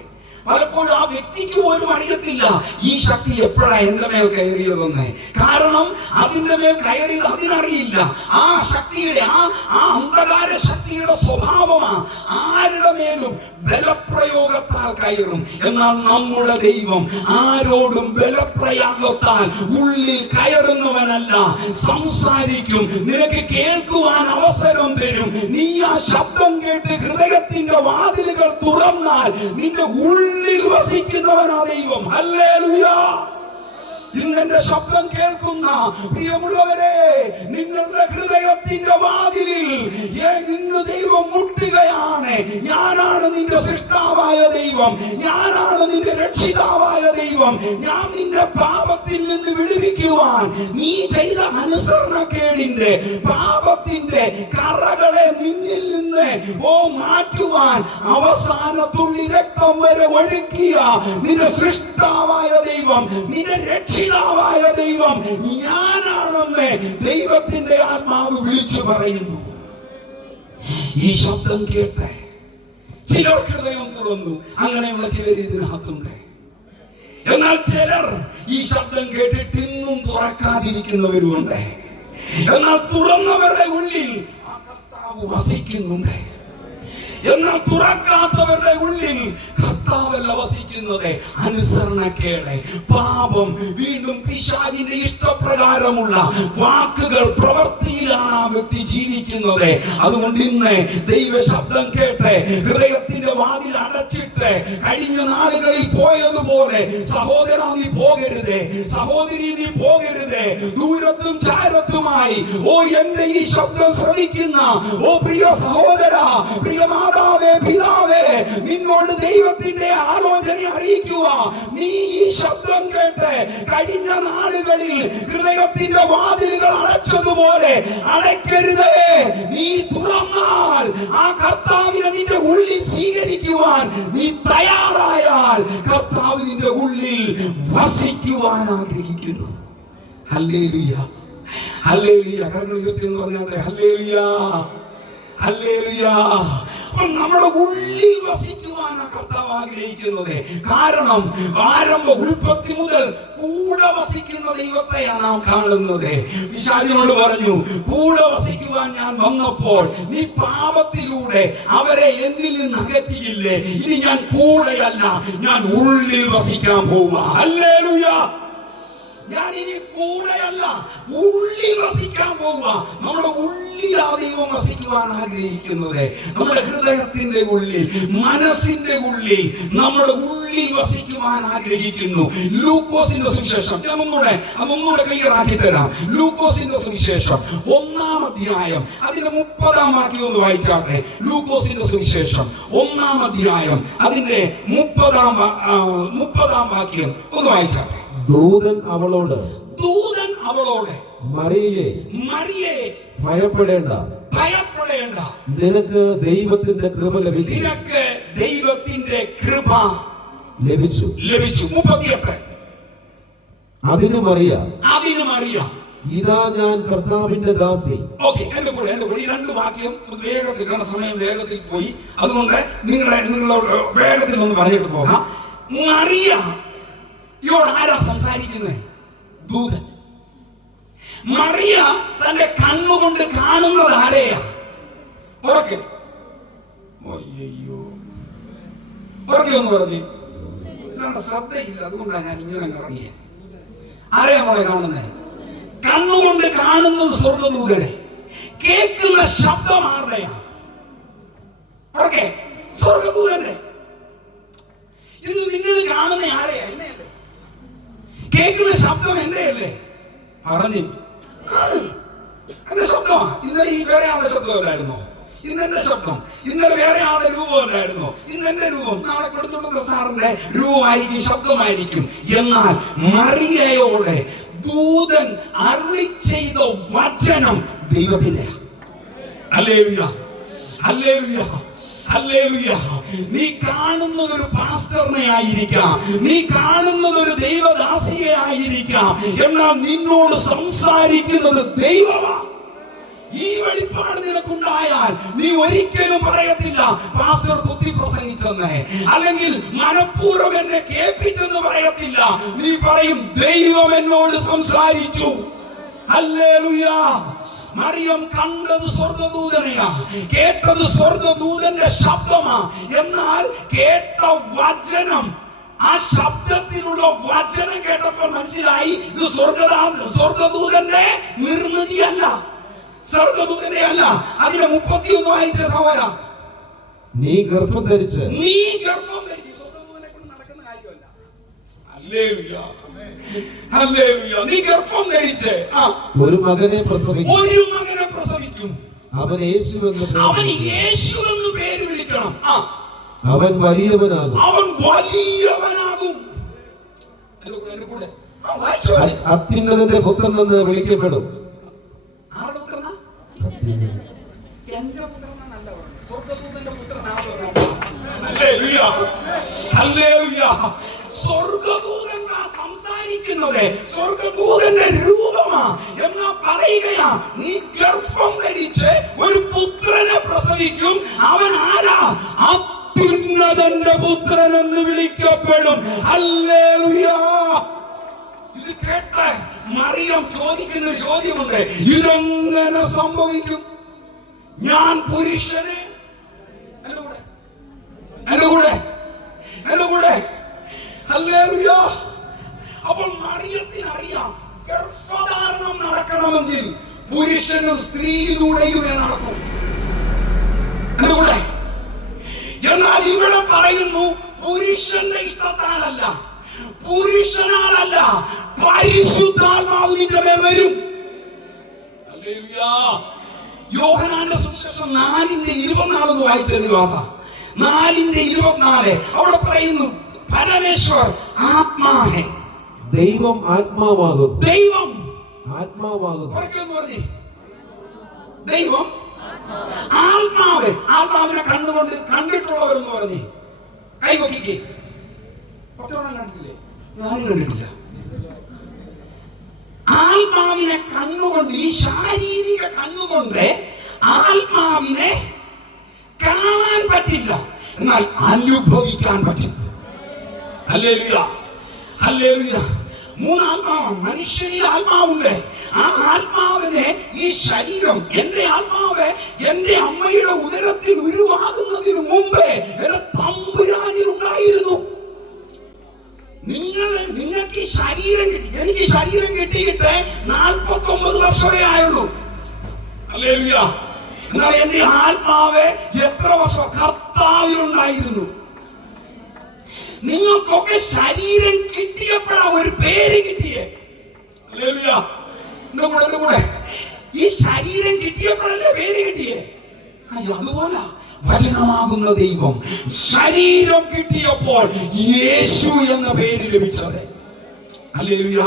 പലപ്പോഴും ആ വ്യക്തിക്ക് പോലും അറിയത്തില്ല ഈ ശക്തി എപ്പോഴാണ് എന്റെ മേൽ കയറിയതെന്ന്. കാരണം അതിന്റെ മേൽ കയറിയത് അതിനറിയില്ല. ആ ശക്തിയുടെ ആ അന്ധകാര ശക്തിയുടെ സ്വഭാവമാ ആരുടെ മേലും ബലപ്രയോഗത്താൽ കയറും. എന്നാൽ നമ്മുടെ ദൈവം ആരോടും ബലപ്രയോഗത്താൽ ഉള്ളിൽ കയറുന്നവനല്ല. സംസാരിക്കും, നിനക്ക് കേൾക്കുവാൻ അവസരം തരും. നീ ആ ശബ്ദം കേട്ട് ഹൃദയത്തിന്റെ വാതിലുകൾ തുറന്നാൽ നിന്റെ ഉള്ളിൽ വസിക്കുന്നവനാ ദൈവം. ഹല്ലേലൂയ. ഇന്നെന്റെ ശബ്ദം കേൾക്കുന്ന പ്രിയമുള്ളവരെ, നിങ്ങളുടെ ഹൃദയത്തിന്റെ വാതിലിൽ ഇന്ന് ദൈവം മുട്ടുകയാണ്. ഞാനാണ് നിന്റെ സൃഷ്ടാവായ ദൈവം, ഞാനാണ് നിന്റെ രക്ഷിതാവായ ദൈവം. ഞാൻ നിന്റെ പാപത്തിൽ നിന്ന് വിടുവിക്കുവാൻ, നീ ചെയ്ത അനുസരണക്കേടിന്റെ പാപത്തിന്റെ കറകളെ നിന്നിൽ നിന്ന് മാറ്റുവാൻ അവസാന തുള്ളി രക്തം വരെ ഒഴുക്കിയ നിന്റെ സൃഷ്ടാവായ ദൈവം, നിന്റെ രക്ഷിതാവായ ദൈവം ഞാനാണെന്ന് ദൈവത്തിന്റെ ആത്മാവ് വിളിച്ചു പറയുന്നു. ഈ ശബ്ദം കേട്ട് ചിലർ ഹൃദയം തുറന്നു. അങ്ങനെയുള്ള ചിലർ ഇതിനകത്തുണ്ട്. എന്നാൽ ചിലർ ഈ ശബ്ദം കേട്ടിട്ട് ഇന്നും തുറക്കാതിരിക്കുന്നവരുമുണ്ട്. എന്നാൽ തുറന്നവരുടെ ഉള്ളിൽ ആ കർത്താവ് വസിക്കുന്നുണ്ട്. എന്നാൽ തുറക്കാത്തവരുടെ ഉള്ളിൽ കർത്താവല്ല വസിക്കുന്നത്. അനുസരണക്കേട്, പാപം, വീണ്ടും പിശാചിന്റെ ഇഷ്ടപ്രകാരമുള്ള വാക്കുകൾ, പ്രവൃത്തിയിലാണ് ആ വ്യക്തി ജീവിക്കുന്നത്. അതുകൊണ്ട് ഇന്ന് ദൈവ ശബ്ദം കേട്ട് ഹൃദയത്തിന്റെ വാതിൽ അടച്ചിട്ട് കഴിഞ്ഞ നാളുകളിൽ പോയതുപോലെ സഹോദര നീ പോകരുത്, സഹോദരി നീ പോകരുത്. ദൂരത്തും ചാരത്തുമായി എന്റെ ഈ ശബ്ദം ശ്രമിക്കുന്ന പ്രിയ സഹോദര, പ്രിയ മാതാവേ, പിതാവേ, നിന്നോട് ദൈവത്തിന്റെ ആലോചന അറിയിക്കുക. നീ ഈ ശബ്ദം കേട്ട് കഴിഞ്ഞ നാളുകളിൽ ഹൃദയത്തിന്റെ വാതിലുകൾ അടച്ചതുപോലെ അടയ്ക്കരുത്. നീ തുറന്നാൽ ആ കർത്താവിനെ നിന്റെ ഉള്ളിൽ സ്വീകരിക്കുവാൻ നീ തയ്യാറായാൽ കർത്താവ് നിന്റെ ഉള്ളിൽ വസിക്കുവാൻ ആഗ്രഹിക്കുന്നു. Hallelujah, hallelujah. കരങ്ങൾ ഉയർത്തി എന്ന് പറഞ്ഞാട്ടെ. Hallelujah, hallelujah. അപ്പോൾ നമ്മുടെ ഉള്ളിൽ വസിക്കുവാനാണ് കർത്താവ് ആഗ്രഹിക്കുന്നത്. കാരണം ഉൽപ്പത്തി മുതൽ കൂടെ വസിക്കുന്ന ദൈവത്തെയാണ് നാം കാണുന്നത്. പിശാചിനോട് പറഞ്ഞു, കൂടെ വസിക്കുവാൻ ഞാൻ വന്നപ്പോൾ നീ പാപത്തിലൂടെ അവരെ എന്നിൽ നിന്ന് അകറ്റിയില്ലേ, ഇനി ഞാൻ കൂടെയല്ല, ഞാൻ ഉള്ളിൽ വസിക്കാൻ പോവാ. ഹല്ലേലൂയ. ഞാൻ ഇനി കൂടെയല്ല, ഉള്ളിൽ വസിക്കാൻ പോവുക. നമ്മുടെ ഉള്ളിലാ ദൈവം വസിക്കുവാൻ ആഗ്രഹിക്കുന്നത്. നമ്മുടെ ഹൃദയത്തിന്റെ ഉള്ളിൽ, മനസ്സിന്റെ ഉള്ളിൽ, നമ്മുടെ ഉള്ളിൽ വസിക്കുവാൻ ആഗ്രഹിക്കുന്നു. ലൂക്കോസിന്റെ സുവിശേഷം അതൊന്നുകൂടെ ക്ലിയർ ആക്കി തരാം. ലൂക്കോസിന്റെ സുവിശേഷം 1-ാം അധ്യായം അതിന്റെ 30-ാം വാക്യം ഒന്ന് വായിച്ചാട്ടെ. ലൂക്കോസിന്റെ സുവിശേഷം 1-ാം അധ്യായം അതിന്റെ 30-ാം വാക്യം ഒന്ന് വായിച്ചാട്ടെ. ദൂതൻ അവളോട് മറിയേ ഭയപ്പെടേണ്ട, നിനക്ക് ദൈവത്തിന്റെ കൃപ ലഭിച്ചു. 38. അതിന് മറിയ ഇതാ ഞാൻ കർത്താവിന്റെ ദാസി. ഓക്കെ, എന്റെ കൂടെ ഈ രണ്ട് വാക്യം വേഗത്തിൽ, കാരണം സമയം വേഗത്തിൽ പോയി, അതുകൊണ്ട് നിങ്ങളുടെ വേഗത്തിൽ ഒന്ന് പറഞ്ഞിട്ട് പോകാം. മറിയ ഇവരോട് ആരാ സംസാരിക്കുന്നത്? ദൂതൻ. മറിയ തന്റെ കണ്ണുകൊണ്ട് കാണുന്നത് ആരെയാ? ഉറക്കെ ഒന്ന് പറഞ്ഞു. ശ്രദ്ധയില്ല, അതുകൊണ്ടാണ് ഞാൻ ഇങ്ങനെ ഇറങ്ങിയത്. ആരെയാ മോളെ കാണുന്നത്? കണ്ണുകൊണ്ട് കാണുന്നത് സ്വർഗ്ഗദൂതനെ. കേൾക്കുന്ന ശബ്ദം ആരുടെയാ? ഉറക്കെ, സ്വർഗ്ഗദൂതന്റെ. ഇന്ന് നിങ്ങൾ കാണുന്ന ആരെയാ? എന്നെയല്ലേ? കേൾക്കുന്ന ശബ്ദം എന്റെ അല്ലേ? പറഞ്ഞു, എന്റെ ശബ്ദമാ. ഇന്നലെ ഈ വേറെ ആളുടെ ശബ്ദമല്ലായിരുന്നോ? ഇന്ന് എന്റെ ശബ്ദം. ഇന്നലെ വേറെ ആളുടെ രൂപമല്ലായിരുന്നോ? ഇന്ന് എന്റെ രൂപം. നാളെ കൊടുത്തുള്ള സാറിന്റെ രൂപമായിരിക്കും, ശബ്ദമായിരിക്കും. എന്നാൽ മറിയയോടെ ദൂതൻ അരുളി ചെയ്ത വചനം ദൈവത്തിന്റെ. Hallelujah, hallelujah, hallelujah. നീ കാണുന്നത് ഒരു പാസ്റ്ററിനെ ആയിരിക്കാം, നീ കാണുന്നത് ഒരു ദൈവദാസിയെ ആയിരിക്കാം, എന്നാൽ നിന്നോട് സംസാരിക്കുന്നത് ദൈവമാ. ഈ വെളിപ്പാട് നിനക്കുണ്ടായാൽ നീ ഒരിക്കലും പറയത്തില്ല പാസ്റ്റർ കുത്തി പ്രസംഗിച്ചെന്ന്, അല്ലെങ്കിൽ മനഃപൂർവ്വം എന്നെ കേൾപ്പിച്ചെന്ന് പറയത്തില്ല. നീ പറയും ദൈവം എന്നോട് സംസാരിച്ചു. ഹല്ലേലൂയ. മറിയം കണ്ടത് സ്വർഗ്ഗദൂതനെയാ, കേട്ടത് സ്വർഗ്ഗദൂതന്റെ ശബ്ദമാ. എന്നാൽ കേട്ട വചനം, ആ ശബ്ദത്തിലുള്ള വചനം കേട്ടപ്പോൾ മനസ്സിലായി ഇത് സ്വർഗ്ഗദൂതന്റെ നിർമ്മിതിയല്ല, സ്വർഗ്ഗദൂതന്റെ അല്ല. അതിന്റെ 31 വായിച്ച സഹോദര, നീ ഗർഭം ധരിച്ച് സ്വർഗ്ഗദൂതനെ കൊണ്ട് നടക്കുന്ന കാര്യമല്ല. Hallelujah, hallelujah. നീ ഗർഭം ധരിച്ച് ഒരു മകനെ പ്രസവിക്കും. അവൻ യേശു എന്ന് പേര് വിളിക്കണം. അവൻ വലിയവനാകും. അത്യുന്നതന്റെ പുത്രൻ എന്ന് വിളിക്കപ്പെടും. ആരുടെ പുത്രനാ? എന്റെ പുത്രനാണല്ല, സ്വർഗ്ഗദൂതന്റെ പുത്രനാണ്. Hallelujah, hallelujah. സ്വർഗ്ഗദൂതൻ സംസാരിക്കുന്നത് സ്വർഗ്ഗദൂതന്റെ രൂപമാ എന്നാ പറയുകയാ. നീ ഗർഭം ധരിച്ച് ഒരു പുത്രനെ പ്രസവിക്കും. അവൻ ആരാ? അത്യുന്നതന്റെ പുത്രൻ എന്ന് വിളിക്കപ്പെടും. ഹല്ലേലൂയ. ഇത് കേട്ട് മറിയം ചോദിക്കുന്ന ഒരു ചോദ്യമുണ്ട്, ഇതെങ്ങനെ സംഭവിക്കും? ഞാൻ പുരുഷനെ എന്റെ കൂടെ. ഹല്ലേലൂയ. അപ്പോൾ മറിയത്തിനറിയാം ഗർഭധാരണം നടക്കണമെങ്കിൽ പുരുഷനും സ്ത്രീയിലൂടെയും നടക്കും. എന്റെ കൂടെ. എന്നാൽ ഇവിടെ പറയുന്നു പുരുഷന്റെ ഇഷ്ടത്താലല്ല, പുരുഷനാലല്ല, പരിശുദ്ധാത്മാവ് നിന്റെ മേൽ വരും. ഹല്ലേലൂയ. യോഹന്നാന്റെ സുവിശേഷം 4:24 വായിച്ചത് വാസ. 4:24 അവിടെ പറയുന്നു പരമേശ്വർ ആത്മാവേ. ദൈവം ആത്മാവാകും. ദൈവം ആത്മാവാകും. ദൈവം ആത്മാവ്. ആത്മാവിനെ കണ്ടുകൊണ്ട് കണ്ടിട്ടുള്ളവരെന്ന് പറഞ്ഞ് കൈവക്കിക്ക്. കണ്ടിട്ടില്ലേ? ഞാനും കണ്ടിട്ടില്ല. ആത്മാവിനെ കണ്ണുകൊണ്ട്, ഈ ശാരീരിക കണ്ണുകൊണ്ട് ആത്മാവിനെ കാണാൻ പറ്റില്ല, എന്നാൽ അനുഭവിക്കാൻ പറ്റും. Hallelujah, hallelujah. മൂന്നാത്മാവാണ്. മനുഷ്യനിൽ ആത്മാവുണ്ട്. ആ ആത്മാവിനെ ഈ ശരീരം, എന്റെ ആത്മാവ് എന്റെ അമ്മയുടെ ഉദരത്തിൽ ഉരുവാകുന്നതിന് മുമ്പേ എന്റെ തമ്പുരാനിൽ ഉണ്ടായിരുന്നു. നിങ്ങൾക്ക് ഈ ശരീരം കിട്ടി, എനിക്ക് ശരീരം കിട്ടിയിട്ട് 49 വർഷമേ ആയുള്ളൂ. ഹല്ലേലൂയ. എന്നാൽ എന്റെ ആത്മാവ് എത്ര വർഷം കർത്താവിലുണ്ടായിരുന്നു. നിങ്ങൾക്കൊക്കെ ശരീരം കിട്ടിയപ്പോഴാ ഒരു പേര് കിട്ടിയേ. ഹല്ലേലൂയ. എന്റെ കൂടെ ഈ ശരീരം കിട്ടിയപ്പോഴല്ലേ പേര് കിട്ടിയേ. അയ്യോ, അതുപോലെ വചനമാകുന്ന ദൈവം ശരീരം കിട്ടിയപ്പോൾ യേശു എന്ന പേര് ലഭിച്ചത്. ഹല്ലേലൂയ.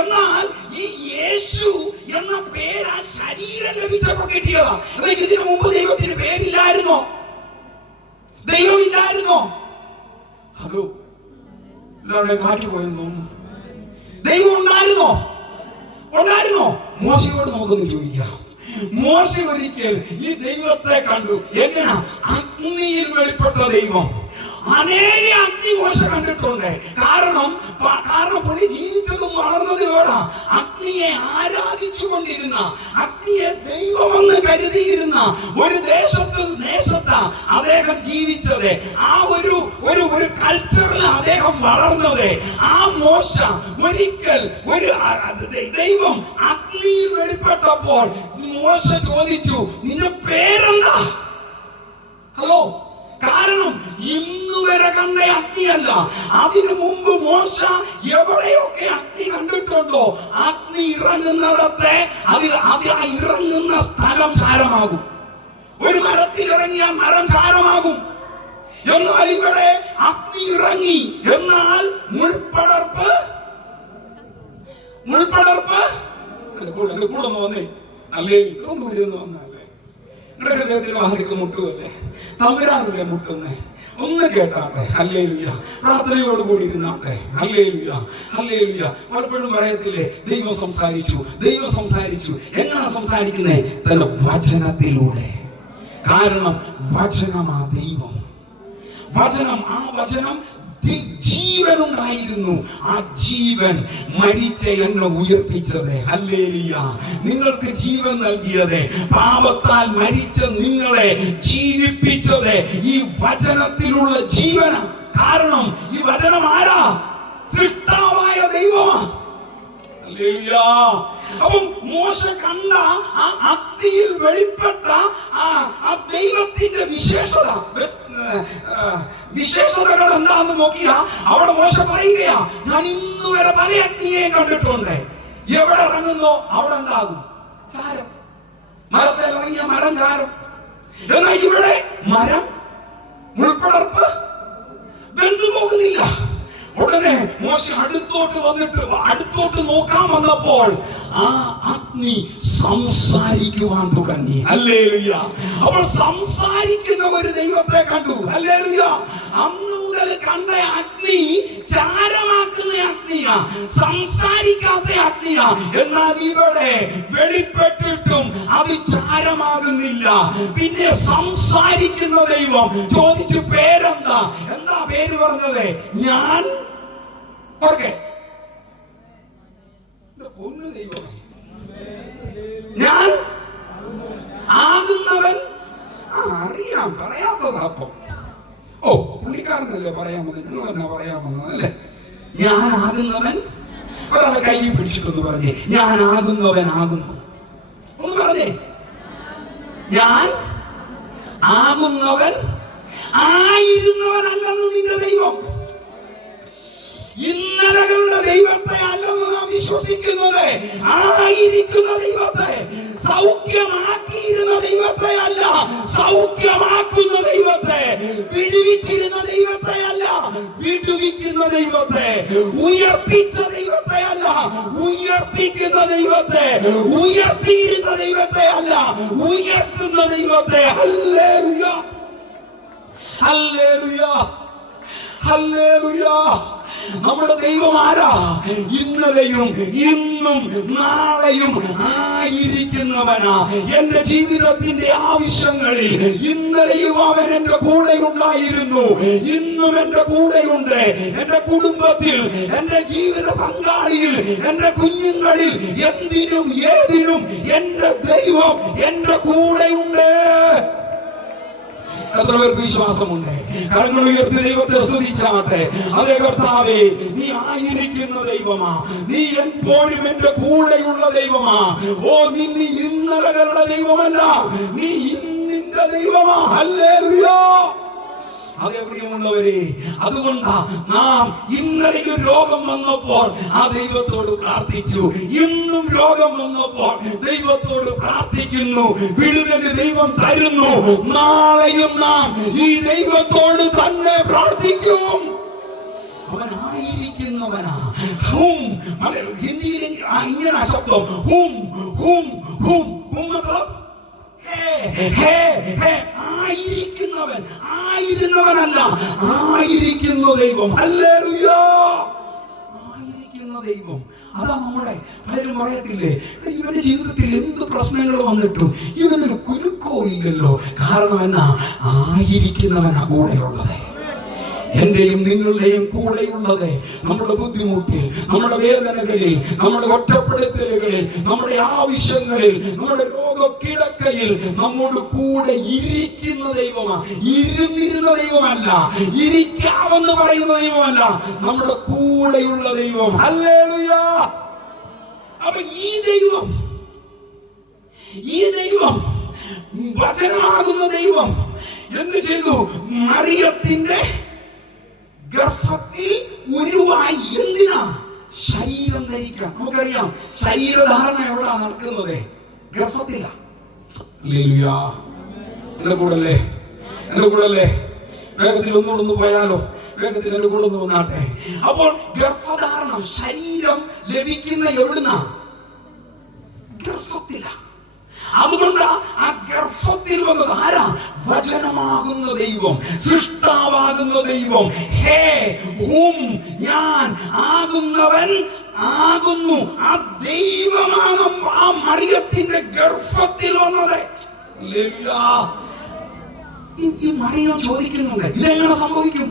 എന്നാൽ ഈ യേശു എന്ന പേര് ആ ശരീരം ലഭിച്ചപ്പോൾ കിട്ടിയതാ. ഇതിനു മുമ്പ് ദൈവത്തിന് പേരില്ലായിരുന്നോ? ദൈവമില്ലായിരുന്നോ? ഹലോ, എല്ലാവരുടെയും കാറ്റ് പോയെന്നു. ദൈവം ഉണ്ടായിരുന്നോ? ഉണ്ടായിരുന്നോ? മോശയോട് നമുക്കൊന്ന് ചോദിക്കാം. മോശ ഒരിക്കൽ ഈ ദൈവത്തെ കണ്ടു. എങ്ങനെയാ? അഗ്നിയിൽ വെളിപ്പെട്ട ദൈവം. അനേക അഗ്നി മോശ കണ്ടിട്ടുണ്ട്. കാരണം പുള്ളി ജീവിച്ചതും വളർന്നതും എവിടാ? അഗ്നിയെ ആരാധിച്ചു കൊണ്ടിരുന്ന, അഗ്നിയെ ദൈവമെന്ന് കരുതിയിരുന്ന ഒരു ദേശത്താ അദ്ദേഹം ജീവിച്ചത്. ആ ഒരു കൾച്ചറിൽ അദ്ദേഹം വളർന്നത്. ആ മോശ ഒരിക്കൽ ദൈവം അഗ്നിയിൽ വെളിപ്പെട്ടപ്പോൾ മോശ ചോദിച്ചു, നിന്റെ പേരെന്താ? ഹലോ, കാരണം ഇന്ന് വരെ കണ്ട അഗ്നിയല്ല. അതിനു മുമ്പ് മോശ എവിടെയൊക്കെ അഗ്നി കണ്ടിട്ടുണ്ടോ, അഗ്നി ഇറങ്ങുന്നിടത്തെ ഇറങ്ങുന്ന സ്ഥലം ചാരമാകും. ഒരു മരത്തിൽ ഇറങ്ങിയാൽ മരം ചാരമാകും. എന്നാൽ ഇവിടെ അഗ്നി ഇറങ്ങി, എന്നാൽ മുൾപടർപ്പ് കൂടെ ഒന്ന് വന്നേ. അല്ലേ, ഇതൊന്നും ഇവിടെയൊന്നും വന്നല്ലേ. നിങ്ങളുടെ ഹൃദയത്തിൽ വാതിക്ക് മുട്ടുമല്ലേ? തമ്പുരാനല്ലേ മുട്ടുന്നേ? ഒന്ന് കേട്ടാട്ടെ. ഹല്ലേലൂയ. പ്രാർത്ഥനയോട് കൂടി ഇരുന്നാട്ടെ. Hallelujah, hallelujah. പലപ്പോഴും പറയത്തില്ലേ, ദൈവം സംസാരിച്ചു. എങ്ങനെ സംസാരിക്കുന്നേ? തന്റെ വചനത്തിലൂടെ. കാരണം വചനമാ ദൈവം. വചനം, ആ വചനം ജീവനുണ്ടായിരുന്നു. ആ ജീവൻ മരിച്ച എന്നെ ഉയർപ്പിച്ചത്. ഹല്ലേലൂയ. നിങ്ങൾക്ക് ജീവൻ നൽകിയത്, പാപത്താൽ മരിച്ച നിങ്ങളെ ജീവിപ്പിച്ചത് ഈ വചനത്തിലുള്ള ജീവന. കാരണം ഈ വചനം ആരാ? സൃഷ്ടാവായ ദൈവമാ. ഹല്ലേലൂയ. അപ്പം മോശ കണ്ട ആ അഗ്നിയിൽ വെളിപ്പെട്ട ആ ദൈവത്തിന്റെ വിശേഷതകൾ എന്താന്ന് നോക്കിയാ അവിടെ മോശ പറയുകയാ, ഞാൻ ഇന്ന് വരെ പല അഗ്നിയെയും കണ്ടിട്ടുണ്ട്. എവിടെ ഇറങ്ങുന്നോ അവിടെ എന്താകും? ചാരം. മരത്തിൽ ഇറങ്ങിയ മരം ചാരം. എന്നാൽ ഇവിടെ മരം, മുൾപടർപ്പ് വെന്തു പോകുന്നില്ല. ഉടനെ മോശ അടുത്തോട്ട് നോക്കാൻ വന്നപ്പോൾ ആ അഗ്നി സംസാരിക്കുവാൻ തുടങ്ങി. ഹല്ലേലൂയ. അപ്പോൾ സംസാരിക്കുന്ന ഒരു ദൈവത്തെ കണ്ടു. ഹല്ലേലൂയ. അന്ന് മുതൽ കണ്ട അഗ്നി ചാരമാക്കുന്ന അഗ്നിയാ, സംസാരിക്കാത്ത അഗ്നിയാ. എന്നാൽ ഇവിടെ വെളിപ്പെട്ടിട്ടും അത് ചാരമാകുന്നില്ല. പിന്നെ സംസാരിക്കുന്ന ദൈവം ചോദിച്ചു, പേരെന്താ? എന്താ പേര് പറഞ്ഞത്? ഞാൻ പൊന്നു ദൈവമേ, ഞാൻ ആകുന്നവൻ. അറിയാം, പറയാത്തതാ. അപ്പം പുള്ളിക്കാരനല്ലേ പറയാൻ വന്നത്, ഞങ്ങൾ എന്നാ പറയാൻ വന്നത് അല്ലേ? ഞാൻ ആകുന്നവൻ. ഒരാളെ കൈ പിടിച്ചിട്ടൊന്ന് പറഞ്ഞേ, ഞാൻ ആകുന്നവൻ ആകുന്നു. ഒന്ന് പറഞ്ഞേ, ഞാൻ ആകുന്നവൻ ആയിരുന്നവനല്ലെന്ന് നിന്റെ ദൈവം. ഇന്നലകളുടെ ദൈവത്തെ അല്ലെന്ന് നാം വിശ്വസിക്കുന്നത്. ആയിരിക്കുന്ന ദൈവത്തെ, സൗഖ്യമാക്കിയിരുന്ന ദൈവത്തെ അല്ല, സൗഖ്യമാക്കുന്ന ദൈവത്തെ, വിടുവിച്ചിരുന്ന ദൈവത്തെ അല്ല, വിടുവിക്കുന്ന ദൈവത്തെ, ഉയർപ്പിച്ച ദൈവത്തെ അല്ല, ഉയർപ്പിക്കുന്ന ദൈവത്തെ, ഉയർത്തിയിരുന്ന ദൈവത്തെ അല്ല, ഉയർത്തുന്ന ദൈവത്തെ. Hallelujah, hallelujah, hallelujah. നമ്മുടെ ദൈവം ആരാ? ഇന്നലെയും ഇന്നും നാളെയും ആയിരിക്കുന്നവനാ. എന്റെ ജീവിതത്തിന്റെ ആവശ്യങ്ങളിൽ ഇന്നലെയും അവൻ എന്റെ കൂടെ ഉണ്ടായിരുന്നു, ഇന്നും എന്റെ കൂടെയുണ്ട്. എന്റെ കുടുംബത്തിൽ, എന്റെ ജീവിത പങ്കാളിയിൽ, എന്റെ കുഞ്ഞുങ്ങളിൽ, എന്തിനും ഏതിനും എന്റെ ദൈവം എന്റെ കൂടെയുണ്ട്. എത്ര പേർക്ക് വിശ്വാസമുണ്ട്? കരങ്ങൾ ഉയർത്തി ദൈവത്തെ സ്തുതിച്ചാട്ടെ. അതേ കർത്താവേ, നീ ആയിരിക്കുന്ന ദൈവമാ, നീ എപ്പോഴും എന്റെ കൂടെയുള്ള ദൈവമാ. ഓ, നീ ഇന്നലകളുടെ ദൈവമല്ല, നീ ഇന്നിന്റെ ദൈവമാ. ഹല്ലേലൂയ. അതേ പ്രിയമുള്ളവരെ, അതുകൊണ്ടാ നാം ഇന്നലെയും രോഗം വന്നപ്പോൾ ആ ദൈവത്തോട് പ്രാർത്ഥിച്ചു, ഇന്നും രോഗം വന്നപ്പോൾ ദൈവത്തോട് പ്രാർത്ഥിക്കുന്നു. വിടുതൽ ദൈവം തരുന്നു. നാളെയും നാം ഈ ദൈവത്തോട് തന്നെ പ്രാർത്ഥിക്കും. അവനായിരിക്കുന്നവനാ. ഹും, ഹിന്ദിയിൽ ഇങ്ങനെ ശബ്ദം ഹും ഹും ഹും ഹും. ആയിരിക്കുന്നവൻ, ആയിരുന്നവനല്ല, ആയിരിക്കുന്ന ദൈവം. ഹല്ലേലൂയ. ആയിരിക്കുന്ന ദൈവം. അതാ നമ്മുടെ പലരും പറയത്തില്ലേ, ഇവന്റെ ജീവിതത്തിൽ എന്ത് പ്രശ്നങ്ങൾ വന്നിട്ടും ഇവനൊരു കുലുക്കോ ഇല്ലല്ലോ. കാരണം എന്നാ? ആയിരിക്കുന്നവനാ കൂടെയുള്ളത്. എന്റെയും നിങ്ങളുടെയും കൂടെയുള്ളത് നമ്മുടെ ബുദ്ധിമുട്ടിൽ, നമ്മുടെ വേദനകളിൽ, നമ്മുടെ ഒറ്റപ്പെടുത്തലുകളിൽ, നമ്മുടെ ആവശ്യങ്ങളിൽ, നമ്മുടെ രോഗക്കിടക്കയിൽ നമ്മോട് കൂടെ ഇരിക്കുന്ന ദൈവമാ. ഇരുന്നിരുന്ന ദൈവമല്ല, ഇരിക്കാമെന്ന് പറയുന്ന ദൈവമല്ല, നമ്മുടെ കൂടെയുള്ള ദൈവം. ഹല്ലേലൂയ. അപ്പൊ ഈ ദൈവം വചനമാകുന്ന ദൈവം എന്ത് ചെയ്തു? മറിയത്തിന്റെ ഗർഭത്തിൽ ഉരുവായി. എന്തിനാ? ശരീരം ധരിക്കാൻ. നമുക്കറിയാം, ശരീരധാരണ എവിടാ നടക്കുന്നത്? ഗർഭത്തിലാ. എന്റെ കൂടല്ലേ? എന്റെ കൂടല്ലേ? വേഗത്തിൽ ഒന്നുകൂടെ പോയാലോ? വേഗത്തിൽ എന്റെ കൂടെ ഒന്ന് വന്നാട്ടെ. അപ്പോൾ ഗർഭധാരണം, ശരീരം ലഭിക്കുന്ന എവിടുന്നാ? ഗർഭത്തിലാ. അതുകൊണ്ട് ആ ഗർഭത്തിൽ വന്നത് ആരാ? വചനമാകുന്ന ദൈവം, സൃഷ്ടാവാകുന്ന ദൈവം. ഹേ ഹും, ഞാൻ ആകുന്നവൻ ആകുന്നു. ആ ദൈവമാണ് ആ മറിയത്തിന്റെ ഗർഭത്തിൽ വന്നത്. ഈ മറിയം ചോദിക്കുന്നുണ്ട്, ഇതെങ്ങനെ സംഭവിക്കും?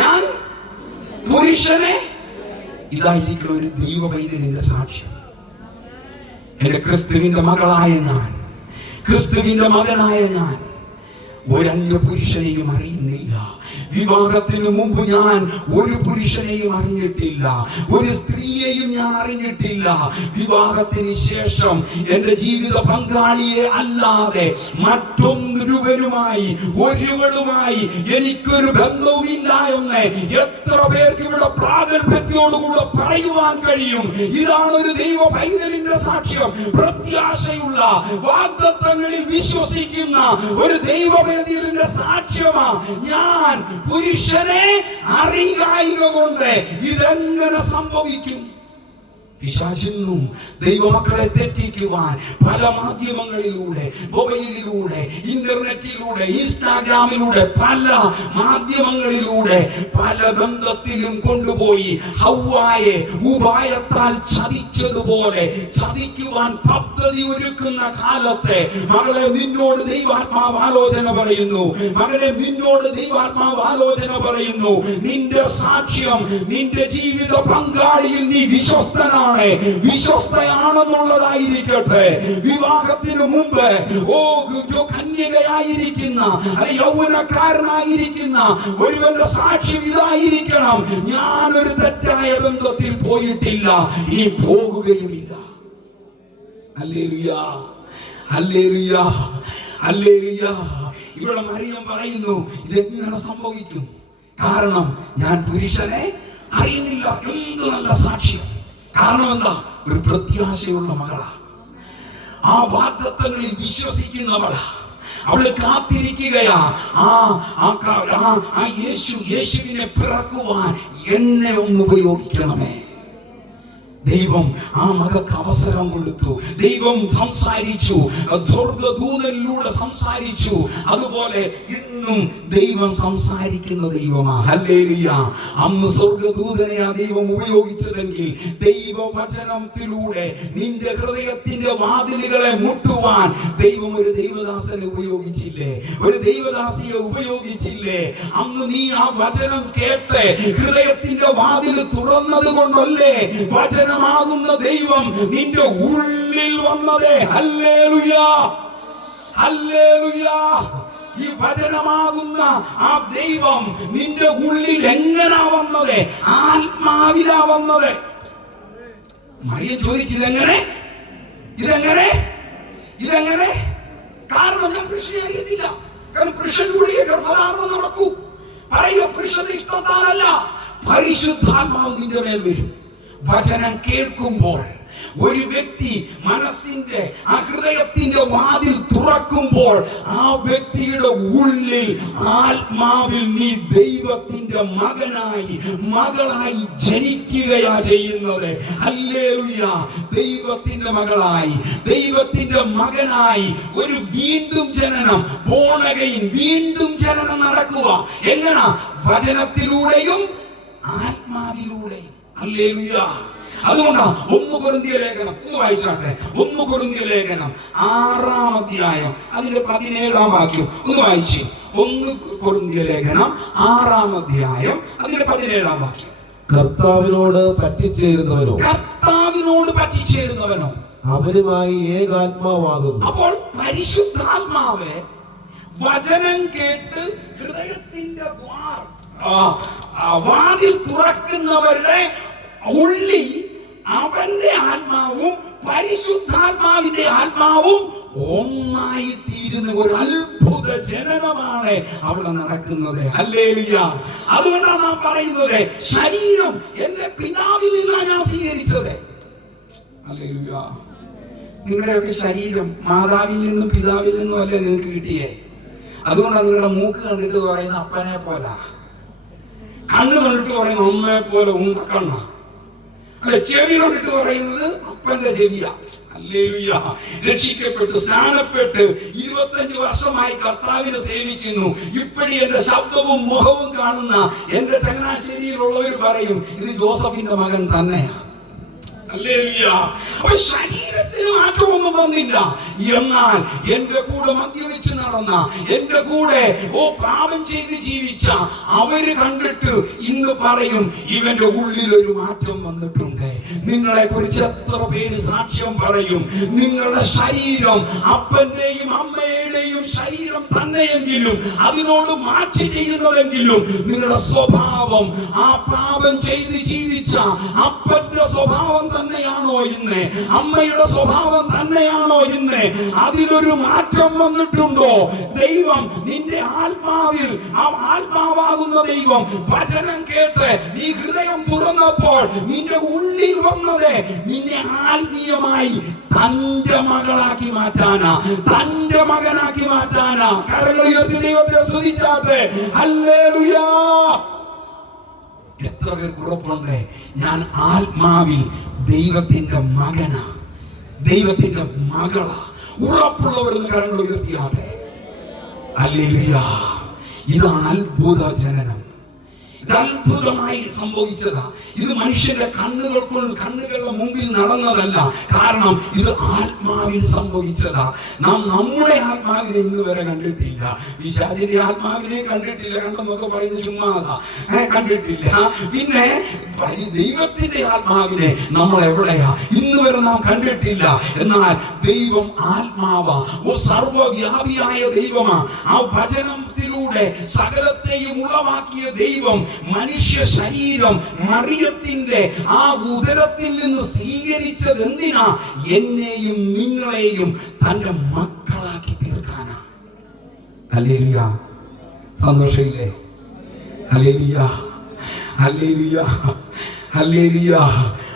ഞാൻ പുരുഷനെ. ഇതായിരിക്കണം ഒരു ദൈവ പൈതലിന്റെ സാക്ഷ്യം. എന്റെ ക്രിസ്തുവിന്റെ മകളായ ഞാൻ, ക്രിസ്തുവിന്റെ മകനായ ഞാൻ ഒരന്യ പുരുഷനെയും അറിയുന്നില്ല. വിവാഹത്തിന് മുമ്പ് ഞാൻ ഒരു പുരുഷനെയും അറിഞ്ഞിട്ടില്ല, ഒരു സ്ത്രീയെയും ഞാൻ അറിഞ്ഞിട്ടില്ല. വിവാഹത്തിന് ശേഷം എന്റെ ജീവിത പങ്കാളിയെ അല്ലാതെ മറ്റൊരുവനുമായി, ഒരുവളുമായി എനിക്കൊരു ബന്ധവുമില്ല എന്ന് എത്ര പേർക്ക് ഇവിടെ പ്രാഗൽഭ്യത്തോടുകൂടെ പറയുവാൻ കഴിയും? ഇതാണ് ഒരു ദൈവ പൈതലിന്റെ സാക്ഷ്യം. പ്രത്യാശയുള്ള, വാഗ്ദത്തങ്ങളിൽ വിശ്വസിക്കുന്ന ഒരു ദൈവ പൈതലിന്റെ സാക്ഷ്യമാ. ഞാൻ പുരുഷനെ അറിയായിക കൊണ്ട് ഇതെങ്ങനെ സംഭവിക്കും? പിശാചിന്നും ദൈവമക്കളെ തെറ്റിക്കുവാൻ പല മാധ്യമങ്ങളിലൂടെ, മൊബൈലിലൂടെ, ഇന്റർനെറ്റിലൂടെ, ഇൻസ്റ്റാഗ്രാമിലൂടെ, പല മാധ്യമങ്ങളിലൂടെ പല ബന്ധത്തിലും കൊണ്ടുപോയി ഹവ്വായെ ഉപായത്താൽ ചതിച്ചതുപോലെ ചതിക്കുവാൻ പദ്ധതി ഒരുക്കുന്ന കാലത്തെ മകളെ, നിന്നോട് ദൈവാത്മാവ് ആലോചന പറയുന്നു. മകളെ, നിന്നോട് ദൈവാത്മാവ് ആലോചന പറയുന്നു. നിന്റെ സാക്ഷ്യം, നിന്റെ ജീവിത പങ്കാളിയിൽ നീ വിശ്വസ്തനാണ്, വിശ്വസ്തയാണെന്നുള്ളതായിരിക്കട്ടെ. വിവാഹത്തിന് മുമ്പ് കന്യകയായിരിക്കുന്ന, യൗവനക്കാരനായിരിക്കുന്ന ഒരുവന്റെ സാക്ഷ്യം ഇതായിരിക്കണം: ഞാനൊരു തെറ്റായ ബന്ധത്തിൽ പോയിട്ടില്ല, ഇനി പോകുകയുമില്ല. Hallelujah, hallelujah, hallelujah. ഇവിടെ മറിയം പറയുന്നു, ഇതെങ്ങനെ സംഭവിക്കും? കാരണം ഞാൻ പുരുഷനെ അറിയുന്നില്ല. എന്ത് നല്ല സാക്ഷ്യം! കാരണം എന്താ? ഒരു പ്രത്യാശയുള്ള മകളാ, ആ വാഗ്ദത്തങ്ങളിൽ വിശ്വസിക്കുന്നവളാ. അവള് കാത്തിരിക്കുകയാ. യേശുവിനെ പിറക്കുവാൻ എന്നെ ഒന്ന് ഉപയോഗിക്കണമേ. ദൈവം ആ മകൾക്ക് അവസരം കൊടുത്തു. ദൈവം സംസാരിച്ചു, സ്വർഗ്ഗദൂതനിലൂടെ സംസാരിച്ചു. അതുപോലെ ഇന്നും ദൈവം സംസാരിക്കുന്ന ദൈവമാ. ഹല്ലേലൂയ. അന്ന് സ്വർഗ്ഗദൂതനെ ആ ദൈവം ഉപയോഗിച്ചതെങ്കിൽ ദൈവവചനത്തിലൂടെ നിന്റെ ഹൃദയത്തിന്റെ വാതിലുകളെ മുട്ടുവാൻ ദൈവം ഒരു ദൈവദാസനെ ഉപയോഗിച്ചില്ലേ, ഒരു ദൈവദാസിയെ ഉപയോഗിച്ചില്ലേ? അന്ന് നീ ആ വചനം കേട്ട് ഹൃദയത്തിന്റെ വാതിൽ തുറന്നത് കൊണ്ടല്ലേ വചനമാകുന്ന ദൈവം നിന്റെ ഉള്ളിൽ വന്നത്. Hallelujah, hallelujah. ഈ വചനമാകുന്ന ആ ദൈവം നിന്റെ ഉള്ളിൽ എങ്ങനാ വന്നത്? ആത്മാവിലാ വന്നത്. മറിയം ചോദിച്ചതെങ്ങനെ? ഇതെങ്ങനെ? കാരണം ഞാൻ പുരുഷനായിട്ടില്ല. കാരണം പുരുഷനിലൂടെ ഗർഭധാരണം നടക്കൂ. പറയുക, പുരുഷന്റെ ഇഷ്ടത്താലല്ല, പരിശുദ്ധാത്മാവ് നിന്റെ മേൽ വരും. വചനം കേൾക്കുമ്പോൾ ഒരു വ്യക്തി മനസ്സിന്റെ ആ ഹൃദയത്തിന്റെ വാതിൽ തുറക്കുമ്പോൾ ആ വ്യക്തിയുടെ ഉള്ളിൽ ആത്മാവിൽ നീ ദൈവത്തിന്റെ മകനായി മകളായി ജനിക്കുകയാ ചെയ്യുന്നത്. ഹല്ലേലൂയ. ദൈവത്തിന്റെ മകളായി ദൈവത്തിന്റെ മകനായി ഒരു വീണ്ടും ജനനം, ബോൺ അഗൈൻ, വീണ്ടും ജനനം നടക്കുക. എങ്ങനാ? വചനത്തിലൂടെയും ആത്മാവിലൂടെയും. ഹല്ലേലൂയ. അതുകൊണ്ടാ 1 കൊരിന്ത്യർ ലേഖനം ഒന്ന് വായിച്ചാട്ടെ. 1 കൊരിന്ത്യർ ലേഖനം 6-ാം അധ്യായം അതിന്റെ 17-ാം വാക്യം ഒന്ന് വായിച്ചു. 1 കൊരിന്ത്യർ ലേഖനം 6-ാം അധ്യായം അതിന്റെ 17-ാം വാക്യം. കർത്താവിനോട് പറ്റിച്ചേരുന്നവനോ അവരുമായി ഏകാത്മാവാകുന്നു. അപ്പോൾ പരിശുദ്ധാത്മാവ് വചനം കേട്ട് ഹൃദയത്തിന്റെ വാതിൽ തുറക്കുന്നവരുടെ ഉള്ളിൽ അവന്റെ ആത്മാവും പരിശുദ്ധാത്മാവിന്റെ ആത്മാവും ഒന്നായി തീരുന്ന ഒരു അത്ഭുത ജനനമാണ് അവിടെ നടക്കുന്നത്. ഹല്ലേലൂയ. അതുകൊണ്ടാണ് നാം പറയുന്നത്, ശരീരം എന്റെ പിതാവിൽ നിന്നാണ് ഞാൻ സ്വീകരിച്ചത്. ഹല്ലേലൂയ. നിങ്ങളുടെയൊക്കെ ശരീരം മാതാവിൽ നിന്നും പിതാവിൽ നിന്നും അല്ലേ നിങ്ങൾക്ക് കിട്ടിയേ? അതുകൊണ്ടാണ് നിങ്ങളുടെ മൂക്ക് കണ്ടിട്ട് പറയുന്ന അപ്പനെ പോലെ, കണ്ണ് കണ്ടിട്ട് പറയുന്ന അമ്മയെ പോലെ ഉണ്ടക്കണ്ണ, അല്ലെ? ചെവി കണ്ടിട്ട് പറയുന്നത് അപ്പന്റെ ചെവിയ. ഹല്ലേലൂയ. രക്ഷിക്കപ്പെട്ട് സ്നാനപ്പെട്ട് 25 വർഷമായി കർത്താവിനെ സേവിക്കുന്നു. ഇപ്പോഴും എന്റെ ശബ്ദവും മുഖവും കാണുന്ന എന്റെ ചങ്ങനാശ്ശേരിയിലുള്ളവർ പറയും, ഇത് ജോസഫിന്റെ മകൻ തന്നെയാ. ശരീരത്തിന് മാറ്റമൊന്നും വന്നില്ല. എന്നാൽ എന്റെ കൂടെ മദ്യപിച്ച് നടന്ന, എന്റെ കൂടെ പാപം ചെയ്ത് ജീവിച്ച അവര് കണ്ടിട്ട് ഇന്ന് പറയും, ഇവന്റെ ഉള്ളിൽ ഒരു മാറ്റം വന്നിട്ടുണ്ട്. നിങ്ങളെ കുറിച്ച് എത്ര പേര് സാക്ഷ്യം പറയും? നിങ്ങളുടെ ശരീരം അപ്പന്റെയും അമ്മയുടെയും ശരീരം തന്നെയെങ്കിലും അതിനോട് മാച്ച് ചെയ്യുന്നതെങ്കിലും നിങ്ങളുടെ സ്വഭാവം ആ പാപം ചെയ്ത് ജീവിച്ച അപ്പന്റെ സ്വഭാവം തന്നെയാണോ ഇന്ന്? അമ്മയുടെ സ്വഭാവം തന്നെയാണോ ഇന്ന്? അതിലൊരു മാറ്റം വന്നിട്ടുണ്ടോ? ദൈവം നിന്റെ ആത്മാവിൽ, ആ ആത്മാവാകുന്ന ദൈവം വചനം കേട്ട് നീ ഹൃദയം തുറന്നപ്പോൾ നിന്റെ ഉള്ളിൽ വന്നത് നിന്നെ ആത്മീയമായി തന്റെ മകളാക്കി മാറ്റാനാ, തന്റെ മകനാക്കി മാറ്റാനാ. കരങ്ങൾ ഉയർത്തി ദൈവത്തെ സ്തുതിച്ചാട്ടെ. ഹല്ലേലൂയ. എത്ര പേർക്ക് ഉറപ്പുണ്ട് ഞാൻ ആത്മാവിൽ ദൈവത്തിന്റെ മകനാ, ദൈവത്തിന്റെ മകളാ? ഉറപ്പുള്ളവരെന്ന് കരങ്ങൾ ഉയർത്തിയാട്ടെ. ഹല്ലേലൂയ. ഇതാണ് അത്ഭുത ജനനം. ഇത് അത്ഭുതമായി സംഭവിച്ചതാ. ഇത് മനുഷ്യന്റെ കണ്ണുകളുടെ മുമ്പിൽ നടന്നതല്ല. കാരണം ഇത് ആത്മാവിൽ സംഭവിച്ചതാ. നാം നമ്മുടെ ആത്മാവിനെ ഇന്ന് വരെ കണ്ടിട്ടില്ല. പിശാചിന്റെ ആത്മാവിനെ കണ്ടിട്ടില്ല. കണ്ടെന്നൊക്കെ പറയുന്നത് ചുമ്മാതാ, കണ്ടിട്ടില്ല. പിന്നെ ദൈവത്തിന്റെ ആത്മാവിനെ നമ്മൾ എവിടെയാ ഇന്ന് വരെ നാം കണ്ടിട്ടില്ല. എന്നാൽ ദൈവം ആത്മാവാ, സർവവ്യാപിയായ ദൈവമാ. ആ വചനത്തിലൂടെ സകലത്തെയും ഉളവാക്കിയ ദൈവം മനുഷ്യ ശരീരം മറിയത്തിന്റെ ആ ഉദരത്തിൽ നിന്ന് സ്വീകരിച്ചത് എന്തിനാ? എന്നെയും നിങ്ങളെയും തന്റെ മക്കളാക്കി തീർക്കാനാ. ഹല്ലേലൂയ. സന്തോഷമില്ലേ? Hallelujah, hallelujah, hallelujah.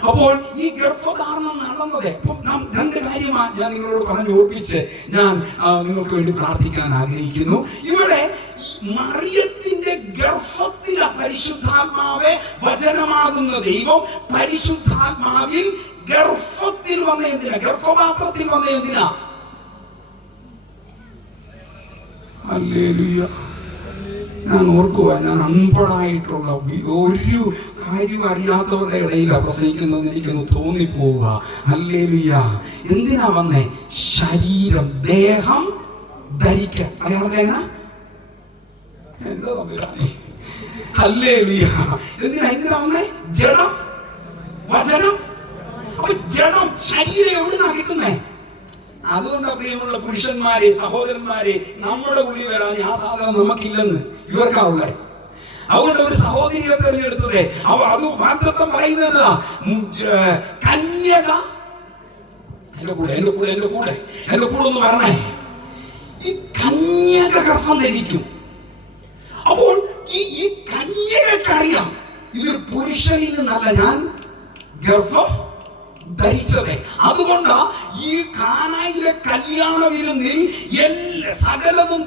അപ്പോൾ ഈ ഗർഭധാരണം നടന്നത് നാം 2 കാര്യമാണ് ഞാൻ നിങ്ങളോട് പറഞ്ഞു ഓർപ്പിച്ച് ഞാൻ നിങ്ങൾക്ക് വേണ്ടി പ്രാർത്ഥിക്കാൻ ആഗ്രഹിക്കുന്നു. ഇവിടെ മറിയത്തിന്റെ ഗർഭത്തിലെ പരിശുദ്ധാത്മാവെ വചനമാകുന്ന ദൈവം പരിശുദ്ധാത്മാവിൽ ഗർഭത്തിൽ വന്ന എന്തിനാ? ഗർഭപാത്രത്തിൽ വന്ന എന്തിനാ? ഹല്ലേലൂയ. ഞാൻ ഓർക്കുക, ഞാൻ അൺപടായിട്ടുള്ള ഒരു കാര്യം അറിയാത്തവരുടെ ഇടയിലാണ് പ്രസംഗിക്കുന്നത് എനിക്കൊന്ന് തോന്നിപ്പോവുക. ഹല്ലേലൂയ. എന്തിനാ വന്നേ? ശരീരം, ദേഹം ധരിക്കാൻ. അയാളേന എന്താ തമ്മിലാണ്? ഹല്ലേലൂയ. എന്തിനാ വന്നേ? ജഡം, വചനം. അപ്പൊ ജഡം, ശരീരം എവിടുന്നാ കിട്ടുന്നേ? അതുകൊണ്ടാ പ്രിയമുള്ള പുരുഷന്മാരെ, സഹോദരന്മാരെ, നമ്മുടെ ഉള്ളിൽ വരാൻ ആ സാധനം നമുക്കില്ലെന്ന് ഇവർക്കാവുള്ളേ. അതുകൊണ്ട് ഒരു സഹോദരിയെ തെരഞ്ഞെടുത്തത് അത് വാഗ്ദത്തം പറയുന്നത് കന്യക. എന്റെ കൂടെ ഒന്ന് പറഞ്ഞേ. ഈ കന്യക ഗർഭം ധരിക്കും. അപ്പോൾ ഈ കന്യകക്കറിയാം ഇതൊരു പുരുഷനിൽ നിന്നല്ല ഞാൻ ഗർഭം ധരിച്ചത്. അതുകൊണ്ട് ഈ കാനായിലെ കല്യാണ വിരുന്നിൽ സകലതും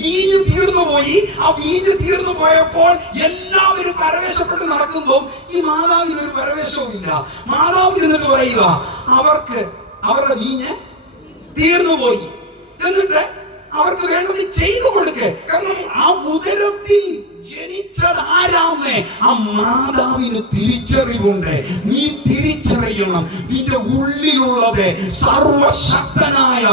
വീഞ്ഞ് തീർന്നു പോയി. ആ വീഞ്ഞ് തീർന്നു പോയപ്പോൾ എല്ലാവരും പരവേശപ്പെട്ട് നടക്കുമ്പോൾ ഈ മാതാവിന് ഒരു പരവേശവും ഇല്ല. മാതാവ് എന്നിട്ട് പറയുക, അവരുടെ വീഞ്ഞ് തീർന്നു പോയി, എന്നിട്ട് അവർക്ക് വേണ്ടത് ചെയ്തു കൊടുക്കേ. കാരണം ആ ഉദരത്തിൽ ജനിച്ചത് ആരാമേ? ആ മാതാവിന് തിരിച്ചറിവുണ്ട്. നീ തിരിച്ചറിയണം, നിന്റെ ഉള്ളിലുള്ളത് സർവശക്തനായ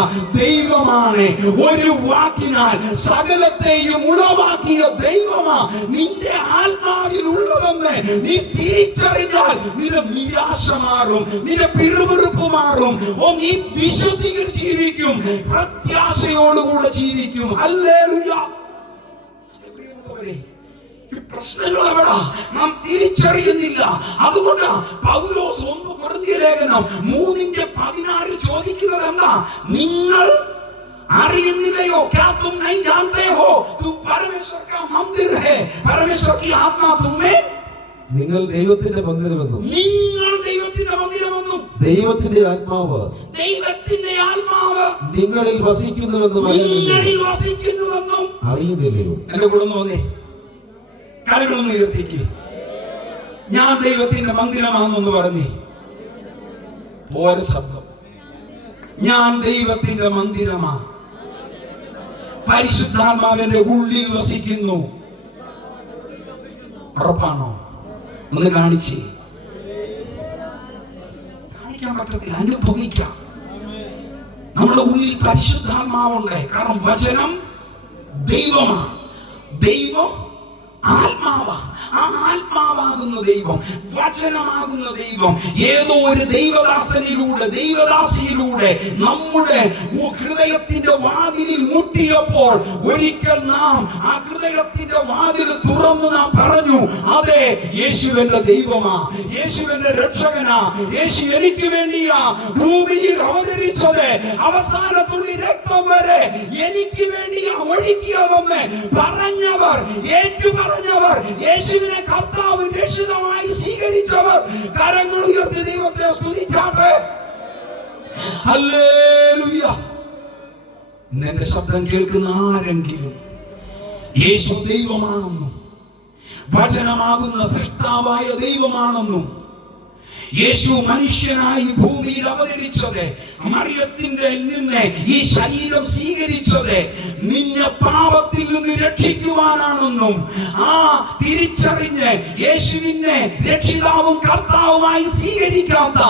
ദൈവമാണ്. ഒരു വാക്കിനാൽ സകലത്തെയും ഉളവാക്കിയ ദൈവമാ നിന്റെ ആത്മാവിൽ ഉള്ളതെന്ന് നീ തിരിച്ചറിഞ്ഞാൽ നിന്റെ നിരാശ മാറും, നിന്റെ പിറുപിറുപ്പ് മാറും. നീ വിശുദ്ധിയിൽ ജീവിക്കും, പ്രത്യാശയോടുകൂടെ ജീവിക്കും. ഹല്ലേലൂയ. പ്രശ്നങ്ങൾ എവിടാ? നാം തിരിച്ചറിയുന്നില്ല. അതുകൊണ്ട് പൗലോസ് 1 കൊരിന്ത്യർ ലേഖനം 3:16 ചോദിക്കുന്നത് എന്താ? നിങ്ങൾ അറിയുന്നില്ലയോ? क्या तुम नहीं जानते हो तुम परमेश्वर का मंदिर है, परमेश्वर की आत्मा तुम में. നിങ്ങൾ ദൈവത്തിന്റെ മന്ദിരമെന്നും ദൈവത്തിന്റെ ആത്മാവ് നിങ്ങളിൽ വസിക്കുന്നുവെന്നും അറിയുന്നില്ലയോ? എന്റെ കൂടെ നോന്നേ, കരകളൊന്ന് ഉയർത്തിക്ക്. ഞാൻ ദൈവത്തിന്റെ മന്ദിരമാണെന്ന് പറഞ്ഞേ. പോരെ ശബ്ദം. ഞാൻ ദൈവത്തിന്റെ മന്ദിരമാ, പരിശുദ്ധാത്മാവിന്റെ ഉള്ളിൽ വസിക്കുന്നു. ഉറപ്പാണോ? ഒന്ന് കാണിക്കാൻ പറ്റത്തില്ല, അനുഭവിക്കാം. നമ്മുടെ ഉള്ളിൽ പരിശുദ്ധാത്മാവുണ്ട്. കാരണം വചനം ദൈവമാ, ദൈവം ആത്മാവാ. ആ ആത്മാവാകുന്ന ദൈവം, വചനമാകുന്ന ദൈവം ഏതോ ഒരു ദൈവദാസിയിലൂടെ നമ്മുടെ ഹൃദയത്തിന്റെ വാതിലിൽ മുട്ടിയപ്പോൾ ഒരിക്കൽ നാം ആ ഹൃദയത്തിന്റെ വാതിൽ തുറന്നു നാം പറഞ്ഞു, അതെ, യേശുവിന്റെ ദൈവമാ, യേശുവിന്റെ രക്ഷകനാ, യേശു എനിക്ക് വേണ്ടിയാ ഭൂമിയിൽ അവതരിച്ചത്, അവസാന തുള്ളി രക്തം വരെ എനിക്ക് വേണ്ടിയാ ഒഴുക്കിയതെന്ന് പറഞ്ഞവർ, ഏറ്റുപറഞ്ഞവർ, യേശുവിനെ കർത്താവ് രക്ഷിതമായി സ്വീകരിച്ചവർ കരങ്ങൾ ഉയർത്തി ദൈവത്തെ സ്തുതിച്ചാട്ടെ. ഹല്ലേലൂയ. എന്റെ ശബ്ദം കേൾക്കുന്ന ആരെങ്കിലും യേശു ദൈവമാണെന്നും വചനമാകുന്ന സൃഷ്ടാവായ ദൈവമാണെന്നും യേശു മനുഷ്യനായി ഭൂമിയിൽ അവതരിച്ചത്, മറിയത്തിന്റെ നിന്ന് ഈ ശരീരം സ്വീകരിച്ചത് നിന്നെ പാപത്തിൽ നിന്ന് രക്ഷിക്കുവാനാണെന്നും ആ തിരിച്ചറിഞ്ഞ് യേശുവിനെ രക്ഷിതാവും കർത്താവുമായി സ്വീകരിക്കാത്ത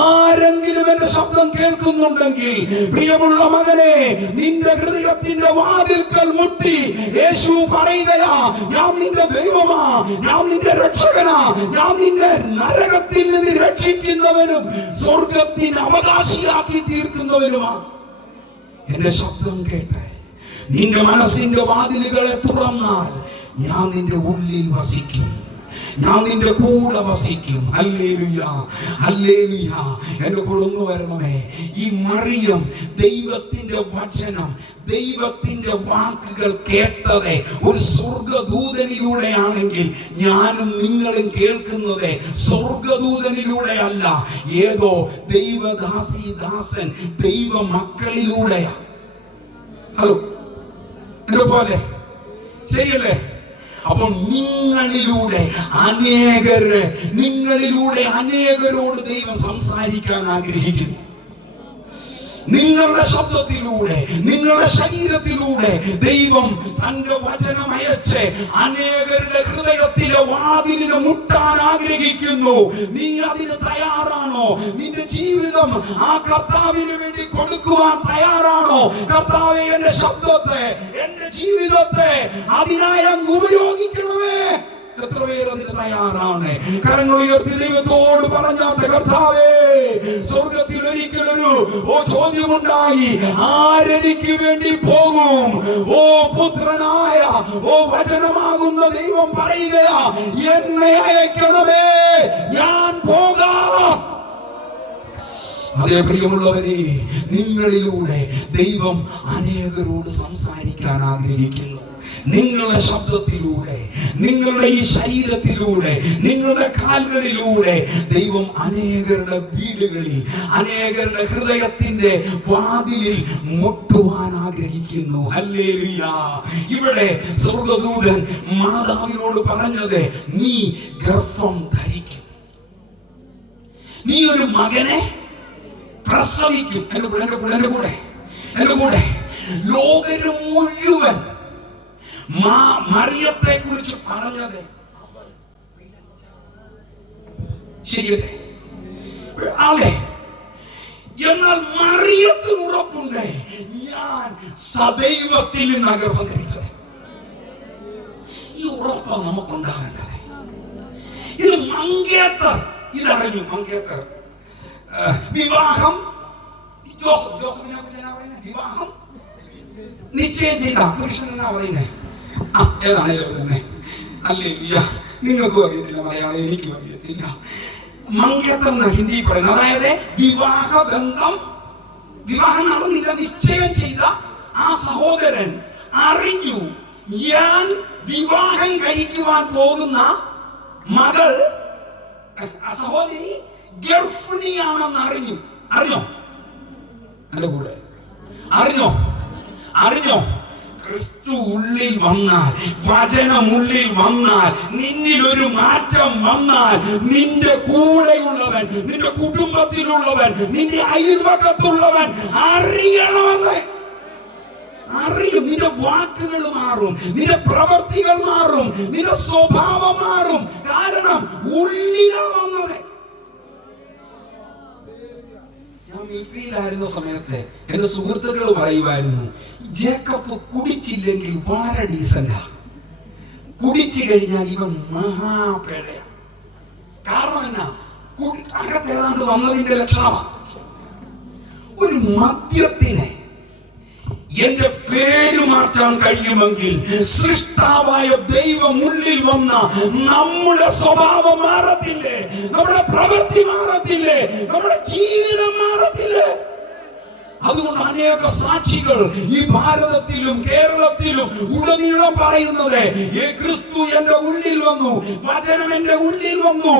ആരെങ്കിലും എന്റെ ശബ്ദം കേൾക്കുന്നുണ്ടെങ്കിൽ, പ്രിയമുള്ള മകനെ, നിന്റെ ഹൃദയത്തിന്റെ വാതിൽക്കൽ മുട്ടി യേശു പറയുകയാ, ഞാൻ നിന്റെ ദൈവമാ, ഞാൻ നിന്റെ രക്ഷകനാ, ഞാൻ നിന്നെ നരകത്തിൽ നിന്ന് രക്ഷിക്കുന്നവനും സ്വർഗത്തിന് അവകാശിയാക്കി തീർക്കുന്നവനുമാ. എന്റെ ശബ്ദം കേട്ടെ, നിന്റെ മനസ്സിന്റെ വാതിലുകളെ തുറന്നാൽ ഞാൻ നിന്റെ ഉള്ളിൽ വസിക്കും, ഞാൻ നിന്റെ കൂടെ വസിക്കും. Hallelujah, hallelujah. എന്റെ കൂടെ ഒന്ന് വരണമേ. ഈ മറിയം ദൈവത്തിന്റെ വചനം, ദൈവത്തിന്റെ വാക്കുകൾ കേട്ടത് ഒരു സ്വർഗദൂതനിലൂടെയാണെങ്കിൽ ഞാനും നിങ്ങളും കേൾക്കുന്നത് സ്വർഗദൂതനിലൂടെ അല്ല, ഏതോ ദൈവദാസൻ ദൈവ മക്കളിലൂടെയാ. ഹലോ, എന്നെ പോലെ ശരിയല്ലേ? അപ്പോൾ നിങ്ങളിലൂടെ അനേകരോട് ദൈവം സംസാരിക്കാൻ ആഗ്രഹിക്കുന്നു. നിങ്ങളുടെ ശബ്ദത്തിലൂടെ, നിങ്ങളുടെ ശരീരത്തിലൂടെ ദൈവം തന്റെ വചനം അയച്ച് അനേകരുടെ ഹൃദയത്തിലെ വാതിലിന് മുട്ടാൻ ആഗ്രഹിക്കുന്നു. നീ അതിന് തയ്യാറാണോ? നിന്റെ ജീവിതം ആ കർത്താവിന് വേണ്ടി കൊടുക്കുവാൻ തയ്യാറാണോ? കർത്താവേ, എന്റെ ശബ്ദത്തെ, എന്റെ ജീവിതത്തെ അതിനായി അങ്ങ് ഉപയോഗിക്കണമേ. എത്ര പേര് അതിന് തയ്യാറാണ്? കരങ്ങൾ ഉയർത്തി ദൈവത്തോട് പറഞ്ഞാട്ടെ, കർത്താവേ, സ്വർഗത്തിൽ ഒരിക്കലൊരു ചോദ്യമുണ്ടായി, ആരെനിക്ക് വേണ്ടി പോകും? പുത്രനായ വചനമാകുന്ന ദൈവം പറയുകയാ, എന്നെ അയക്കണമേ, ഞാൻ പോകാം. അതേ പ്രിയമുള്ളവരെ, നിങ്ങളിലൂടെ ദൈവം അനേകരോട് സംസാരിക്കാൻ ആഗ്രഹിക്കുന്നു. നിങ്ങളുടെ ശബ്ദത്തിലൂടെ, നിങ്ങളുടെ ഈ ശരീരത്തിലൂടെ, നിങ്ങളുടെ കാലുകളിലൂടെ ദൈവം അനേകരുടെ വീടുകളിൽ, അനേകരുടെ ഹൃദയത്തിന്റെ വാതിലിൽ മുട്ടുവാൻ ആഗ്രഹിക്കുന്നു. ഹല്ലേലൂയ. ഇവിടെ സ്വർഗ്ഗദൂതൻ മാതാവിനോട് പറഞ്ഞത്, നീ ഗർഭം ധരിക്കും, നീ ഒരു മകനെ പ്രസവിക്കും. എന്റെ കൂടെ ലോകം മുഴുവൻ മറിയത്തെ കുറിച്ച് പറഞ്ഞത് ശരിയല്ലേ? എന്നാൽ മറിയത്തിന് ഉറപ്പുണ്ട്, ഞാൻ സദൈവത്തിൽ നിന്ന് ഗർഭം ധരിച്ചത്. ഈ ഉറപ്പാണ് നമുക്കുണ്ടാകേണ്ടത്. ഇത് മങ്കേത്തർ ഇതറിഞ്ഞു. മങ്കേത്തർ വിവാഹം, ജോസഫിനെ കുറിച്ച് എന്നാ പറയുന്നത്? വിവാഹം നിശ്ചയം ചെയ്ത പുരുഷൻ എന്നാ പറയുന്നത്? ഏതാണേലോ തന്നെ. ഹല്ലേലൂയ. നിങ്ങൾക്കും അറിയത്തില്ല മലയാളം, എനിക്കും അറിയത്തില്ല. മങ്കേത്തർ എന്ന ഹിന്ദി പറയുന്നത്, അതായത് വിവാഹം നടന്നില്ല, നിശ്ചയം ചെയ്ത ആ സഹോദരൻ അറിഞ്ഞു, ഞാൻ വിവാഹം കഴിക്കുവാൻ പോകുന്ന മകൾ, ആ സഹോദരി ഗർഭിണിയാണെന്ന് അറിഞ്ഞോ? എന്റെ കൂടെ അറിഞ്ഞോ? ക്രിസ്തു ഉള്ളിൽ വന്നാൽ, വചനം ഉള്ളിൽ വന്നാൽ, നിന്നിൽ ഒരു മാറ്റം വന്നാൽ, നിന്റെ കൂടെയുള്ളവൻ, നിന്റെ കുടുംബത്തിലുള്ളവൻ, നിന്റെ അയൽവക്കത്തുള്ളവൻ അറിയണമെന്ന് അറിയും. നിന്റെ വാക്കുകൾ മാറും, നിന്റെ പ്രവർത്തികൾ മാറും, നിന്റെ സ്വഭാവം മാറും. കാരണം ഉള്ളിലാ വന്നത്. ഞാൻ മിൽപ്പിയിലായിരുന്ന സമയത്ത് എന്റെ സുഹൃത്തുക്കൾ പറയുമായിരുന്നു, ജേക്കബ് കുടിച്ചില്ലെങ്കിൽ വളരെ ഡീസന്റാ, കുടിച്ചു കഴിഞ്ഞാൽ ഇവൻ മഹാപേടയാ. കാരണം എന്നാ? അകത്തേതാണ്ട് വന്നതിന്റെ ലക്ഷണമാ. ഒരു മദ്യത്തിനെ എന്റെ പേര് മാറ്റാൻ കഴിയുമെങ്കിൽ, സൃഷ്ടാവായ ദൈവം ഉള്ളിൽ വന്ന നമ്മുടെ സ്വഭാവം മാറത്തില്ലേ? നമ്മുടെ പ്രവൃത്തി മാറത്തില്ലേ? നമ്മുടെ ജീവിതം മാറത്തില്ലേ? അതുകൊണ്ട് അനേക സാക്ഷികൾ ഈ ഭാരതത്തിലും കേരളത്തിലും ഉടനീളം പറയുന്നത്, ക്രിസ്തു എന്റെ ഉള്ളിൽ വന്നു, വചനം എന്റെ ഉള്ളിൽ വന്നു,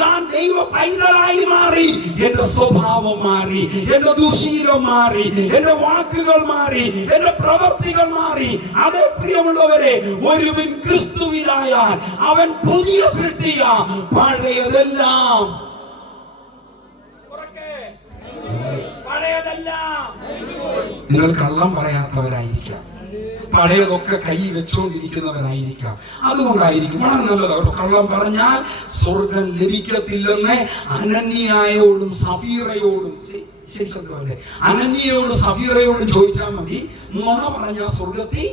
ഞാൻ ദൈവ പൈതലായി മാറി, എന്റെ സ്വഭാവം മാറി, എന്റെ ദുശീലം മാറി, എന്റെ വാക്കുകൾ മാറി, എന്റെ പ്രവർത്തികൾ മാറി. അതേ പ്രിയമുള്ളവരെ, ഒരുവൻ ക്രിസ്തുവിലായാൽ അവൻ പുതിയ സൃഷ്ടിയാ, പഴയതെല്ലാം നിങ്ങൾ കള്ളം പറയാത്തവരായിരിക്കാം, പഴയതൊക്കെ കൈ വെച്ചുകൊണ്ടിരിക്കുന്നവരായിരിക്കാം. അതുകൊണ്ടായിരിക്കും വളരെ നല്ലത്. അവർ കള്ളം പറഞ്ഞാൽ സ്വർഗം ലഭിക്കത്തില്ലെന്ന് അനന്യയോടും സഫീറയോടും, ശരി ശബ്ദമല്ലേ, അനന്യയോടും സഫീറയോടും ചോദിച്ചാൽ മതി, നുണ പറഞ്ഞാൽ സ്വർഗത്തിൽ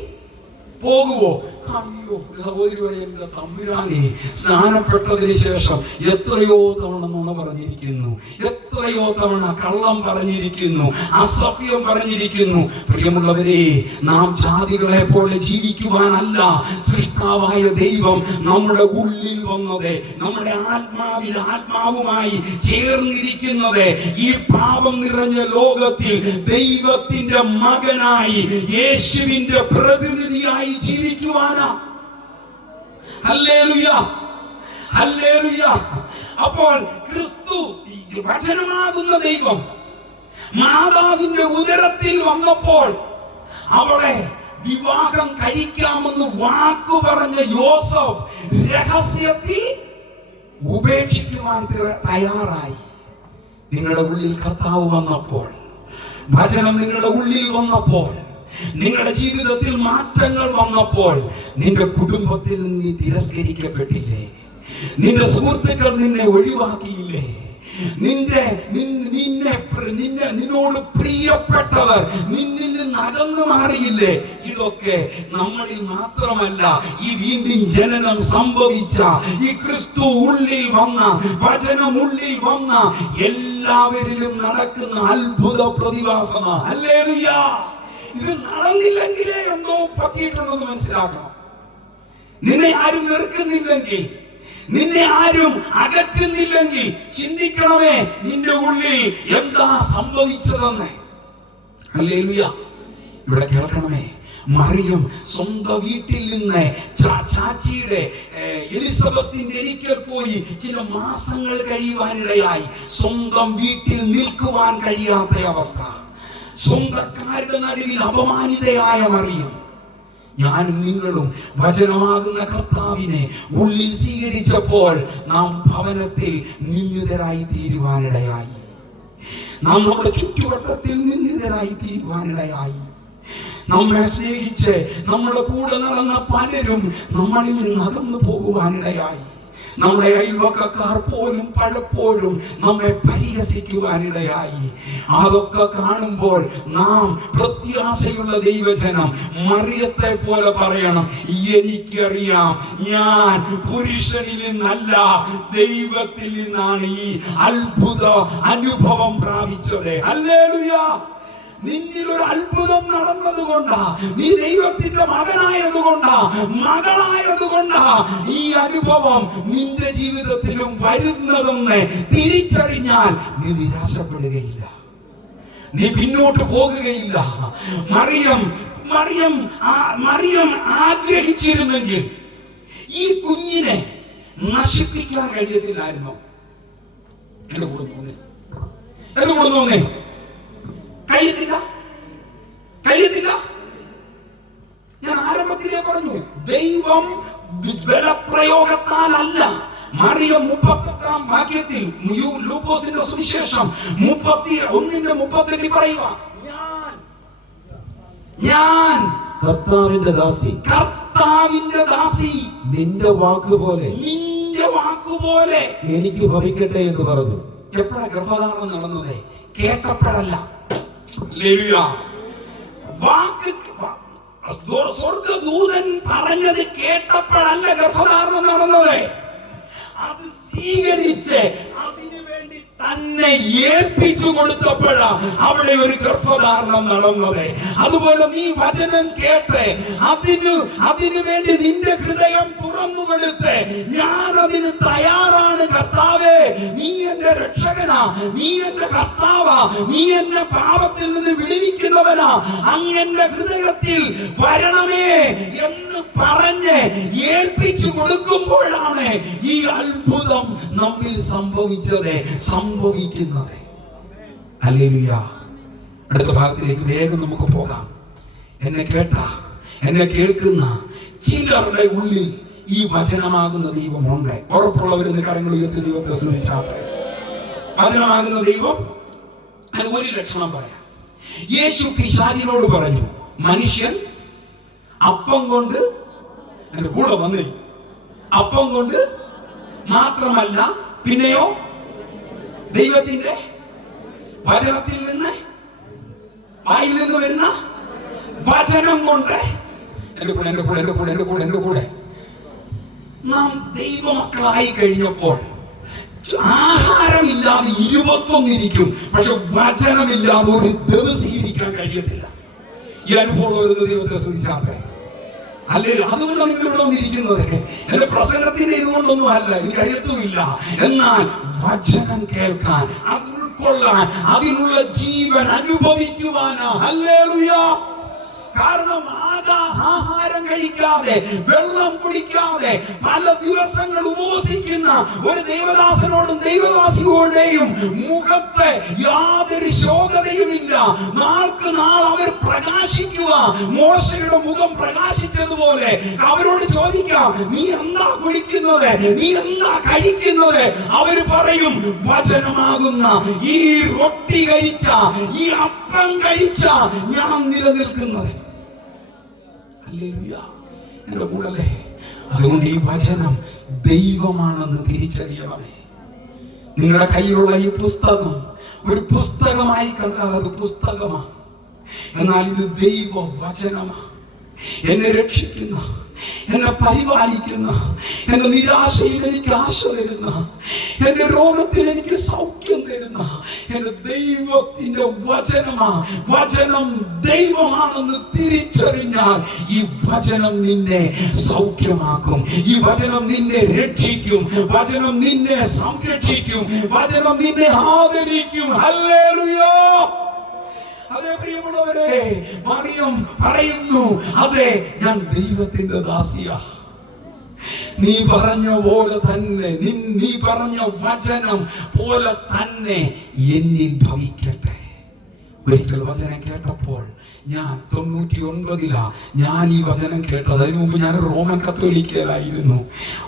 പോകുവോ? അയ്യോ, സഹോദരി പറയുന്നത്, തമ്പുരാനെ സ്നാനപ്പെട്ടതിന് ശേഷം എത്രയോ തവണ നുണ പറഞ്ഞിരിക്കുന്നു, എത്രയോ തവണ കള്ളം പറഞ്ഞിരിക്കുന്നു, അസഭ്യം പറഞ്ഞിരിക്കുന്നു. പ്രിയമുള്ളവരെ, നാം ജാതികളെ പോലെ ജീവിക്കുവാനല്ല സൃഷ്ടാവായ ദൈവം നമ്മുടെ ഉള്ളിൽ വന്നത്, നമ്മുടെ ആത്മാവുമായി ചേർന്നിരിക്കുന്നത്. ഈ പാപം നിറഞ്ഞ ലോകത്തിൽ ദൈവത്തിന്റെ മകനായി, യേശുവിന്റെ പ്രതിനിധിയായി ജീവിക്കുവാൻ. Hallelujah, hallelujah. അപ്പോൾ ക്രിസ്തു വചനമാകുന്ന ദൈവം മാതാവിന്റെ ഉദരത്തിൽ വന്നപ്പോൾ അവളെ വിവാഹം കഴിക്കാമെന്ന് വാക്കു പറഞ്ഞ യോസഫ് രഹസ്യത്തിൽ ഉപേക്ഷിക്കുവാൻ തയ്യാറായി. നിങ്ങളുടെ ഉള്ളിൽ കർത്താവ് വന്നപ്പോൾ, വചനം നിങ്ങളുടെ ഉള്ളിൽ വന്നപ്പോൾ, നിങ്ങളുടെ ജീവിതത്തിൽ മാറ്റങ്ങൾ വന്നപ്പോൾ, നിന്റെ കുടുംബത്തിൽ നീ തിരസ്കരിക്കപ്പെട്ടില്ലേ? നിന്റെ സുഹൃത്തുക്കൾ നിന്നെ ഒഴിവാക്കിയില്ലേ? നിന്നോട് പ്രിയപ്പെട്ടവർ നിന്നിൽ നിന്ന് അകന്നു മാറിയില്ലേ? ഇതൊക്കെ നമ്മളിൽ മാത്രമല്ല, ഈ വീണ്ടും ജനനം സംഭവിച്ച, ഈ ക്രിസ്തു ഉള്ളിൽ വന്ന, വചനം ഉള്ളിൽ വന്ന എല്ലാവരിലും നടക്കുന്ന അത്ഭുത പ്രതിഭാസമാണ്. ഹല്ലേലൂയ! ഇത് നടന്നില്ലെങ്കിലേ എന്തോ പറ്റിയിട്ടുണ്ടെന്ന് മനസ്സിലാക്കണം. നിന്നെ ആരും വെറുക്കുന്നില്ലെങ്കിൽ, നിന്നെ ആരും അകറ്റുന്നില്ലെങ്കിൽ ചിന്തിക്കണമേ നിന്റെ ഉള്ളിൽ എന്താ സംഭവിച്ചതെന്ന്. ഹല്ലേലൂയ! ഇവിടെ കേൾക്കണമേ, മറിയം സ്വന്തം വീട്ടിൽ നിന്ന് ചാച്ചിയുടെ എലിസബത്തിന്റെ ഒരിക്കൽ പോയി ചില മാസങ്ങൾ കഴിയുവാനിടയായി. സ്വന്തം വീട്ടിൽ നിൽക്കുവാൻ കഴിയാത്ത അവസ്ഥ, സ്വന്തക്കാരുടെ നടുവിൽ അപമാനിതയായ മറിയം. ഞാനും നിങ്ങളും വചനമാകുന്ന കർത്താവിനെ ഉള്ളിൽ സ്വീകരിച്ചപ്പോൾ നാം ഭവനത്തിൽ നിന്ദിതരായി തീരുവാനിടയായി. നാം നമ്മുടെ ചുറ്റുവട്ടത്തിൽ നിന്ദിതരായി തീരുവാനിടയായി. നമ്മെ സ്നേഹിച്ച് നമ്മുടെ കൂടെ നടന്ന പലരും നമ്മളിൽ നിന്ന് അകന്നു പോകുവാനിടയായി. നമ്മുടെ അയൽവക്കക്കാർ പോലും പലപ്പോഴും നമ്മെ പരിഹസിക്കുവാനിടയായി. അതൊക്കെ കാണുമ്പോൾ നാം പ്രത്യാശയുള്ള ദൈവജനം മറിയത്തെ പോലെ പറയണം, എനിക്കറിയാം, ഞാൻ പുരുഷനിൽ നിന്നല്ല ദൈവത്തിൽ നിന്നാണ് ഈ അത്ഭുത അനുഭവം പ്രാപിച്ചത്. ഹല്ലേലൂയ! നിന്നിൽ ഒരു അത്ഭുതം നടന്നതുകൊണ്ടാ, നീ ദൈവത്തിന്റെ മകനായതുകൊണ്ടാ, മകളായതുകൊണ്ടാ ഈ അനുഭവം നിന്റെ ജീവിതത്തിലും വരുന്നതെന്ന് തിരിച്ചറിഞ്ഞാൽ നീ നിരാശപ്പെടുകയില്ല, നീ പിന്നോട്ട് പോകുകയില്ല. മറിയം ആഗ്രഹിച്ചിരുന്നെങ്കിൽ ഈ കുഞ്ഞിനെ നശിപ്പിക്കാൻ കഴിയത്തില്ലായിരുന്നു. എന്റെ കൂടെ തോന്നേ കഴിയത്തില്ല. ഞാൻ ആരംഭത്തിലേ പറഞ്ഞു, ദൈവം ബലപ്രയോഗത്താലല്ല. മറിയം 38-ാം വാക്യത്തിൽ ലൂക്കോസിന്റെ സുവിശേഷം 31:38 പറയുക, ഞാൻ കർത്താവിന്റെ ദാസി, നിന്റെ വാക്കുപോലെ എനിക്ക് ഭവിക്കട്ടെ എന്ന് പറഞ്ഞു. എപ്പോഴാ ഗർഭധാരണം നടന്നത്? കേട്ടപ്പോഴല്ല. സ്വർഗദൂതൻ പറഞ്ഞത് കേട്ടപ്പോഴല്ല ഗർഭധാരണം നടന്നത്. അത് സ്വീകരിച്ച് അതിനു വേണ്ടി തന്നെ ഏൽപ്പിച്ചു കൊടുത്തപ്പോഴാണ് അവിടെ ഒരു ഗർഭധാരണം നടന്നത്. അതുപോലെ നീ വചനം കേട്ട് അതിനു വേണ്ടി നിന്റെ ഹൃദയം തുറന്നു കൊടുത്ത്, ഞാൻ അതിന് തയ്യാറാണ് കർത്താവേ, നീ എന്റെ രക്ഷകനാ, നീ എന്റെ കർത്താവാ, നീ എന്നെ പാപത്തിൽ നിന്ന് വിടുവിക്കുന്നവനാ, അങ്ങന്റെ ഹൃദയത്തിൽ വരണമേ എന്ന് പറഞ്ഞ് ഏൽപ്പിച്ചു കൊടുക്കുമ്പോഴാണ് ഈ അത്ഭുതം നമ്മിൽ സംഭവിക്കുന്നത്. ഹല്ലേലൂയ! അടുത്ത ഭാഗത്തിലേക്ക് വേഗം നമുക്ക് പോകാം. എന്നെ കേൾക്കുന്ന ചിലരുടെ ഉള്ളിൽ ഈ വചനമാകുന്ന ദൈവമുണ്ട്. ഉറപ്പുള്ളവരെന്ന് കരങ്ങൾ ഉയർത്തി ദൈവത്തെ സ്തുതിച്ചാട്ടെ. വചനമാകുന്ന ദൈവം, അത് ഒരു ലക്ഷണം പറയാം. യേശു പിശാചിനോട് പറഞ്ഞു, മനുഷ്യൻ അപ്പം കൊണ്ട്, എന്റെ കൂടെ വന്നേ, അപ്പം കൊണ്ട് മാത്രമല്ല പിന്നെയോ ദൈവത്തിന്റെ വചനത്തിൽ നിന്ന്, വായിൽ നിന്ന് വരുന്ന വചനം കൊണ്ട്. എന്റെ കൂടെ നാം ദൈവമക്കളായി കഴിഞ്ഞപ്പോൾ ആഹാരമില്ലാതെ 21 ഇരിക്കും, പക്ഷെ വചനമില്ലാതെ ഒരു ദിവസം ഇരിക്കാൻ കഴിയത്തില്ല. ഈ അനുഭവം വരുന്ന ദൈവത്തെ സ്തുതിച്ചാട്ടെ. അല്ലേ? അതുകൊണ്ടാണ് നിങ്ങൾ ഇവിടെ വന്നിരിക്കുന്നത്. എന്റെ പ്രസംഗത്തിന്റെ ഇതുകൊണ്ടൊന്നും അല്ല, എനിക്ക് അറിയത്തുമില്ല. എന്നാൽ വചനം കേൾക്കാൻ, അത് ഉൾക്കൊള്ളാൻ, അതിനുള്ള ജീവൻ അനുഭവിക്കുവാനാ. ഹല്ലേലൂയ! കാരണം ആഹാരം കഴിക്കാതെ വെള്ളം കുടിക്കാതെ പല ദിവസങ്ങൾ ഉപവസിക്കുന്ന ഒരു ദൈവദാസനോടും ദൈവദാസിയോടെയും മുഖത്ത് യാതൊരു ശോകതയുമില്ല. നാൾക്ക് നാൾ അവർ പ്രകാശിക്കുക. മോശയുടെ മുഖം പ്രകാശിച്ചതുപോലെ അവരോട് ചോദിക്കാം, നീ എന്താ കുടിക്കുന്നത്, നീ എന്താ കഴിക്കുന്നത്? അവര് പറയും, വചനമാകുന്ന ഈ റൊട്ടി കഴിച്ച, ഈ അപ്പം കഴിച്ച ഞാൻ നിലനിൽക്കുന്നത്. ഹല്ലേലൂയ. എന്റെ കൂടല്ലേ? അതുകൊണ്ട് ഈ വചനം ദൈവമാണെന്ന് തിരിച്ചറിയണമേ. നിങ്ങളുടെ കയ്യിലുള്ള ഈ പുസ്തകം ഒരു പുസ്തകമായി കണ്ടാൽ അത് പുസ്തകമാണ്, എന്നാൽ ഇത് ദൈവ വചനമാണ്. എന്നെ രക്ഷിക്കുന്ന, എന്നെ പരിപാലിക്കുന്ന, എന്റെ നിരാശയിൽ എനിക്ക് ആശ തരുന്ന, എന്റെ രോഗത്തിൽ എനിക്ക് സൗഖ്യം തരുന്ന എന്റെ ദൈവത്തിന്റെ വചനമാ. വചനം ദൈവമാണെന്ന് തിരിച്ചറിഞ്ഞാൽ ഈ വചനം നിന്നെ സൗഖ്യമാക്കും, ഈ വചനം നിന്നെ രക്ഷിക്കും, വചനം നിന്നെ സംരക്ഷിക്കും, വചനം നിന്നെ ആദരിക്കും. ഹല്ലേലൂയ. അതേ പ്രിയമുള്ളവരെ, മറിയം പറയുന്നു, അതെ ഞാൻ ദൈവത്തിന്റെ ദാസിയാ. നീ പറഞ്ഞ പോലെ തന്നെ, നീ പറഞ്ഞ വചനം പോലെ തന്നെ എന്നിൽ ഭവിക്കട്ടെ. ഒരിക്കൽ വചനം കേട്ടപ്പോൾ ഞാൻ 99 ഞാൻ ഈ വചനം കേട്ടത്. അതിനു മുമ്പ് ഞാൻ റോമൻ കത്തോലിക്കലായിരുന്നു,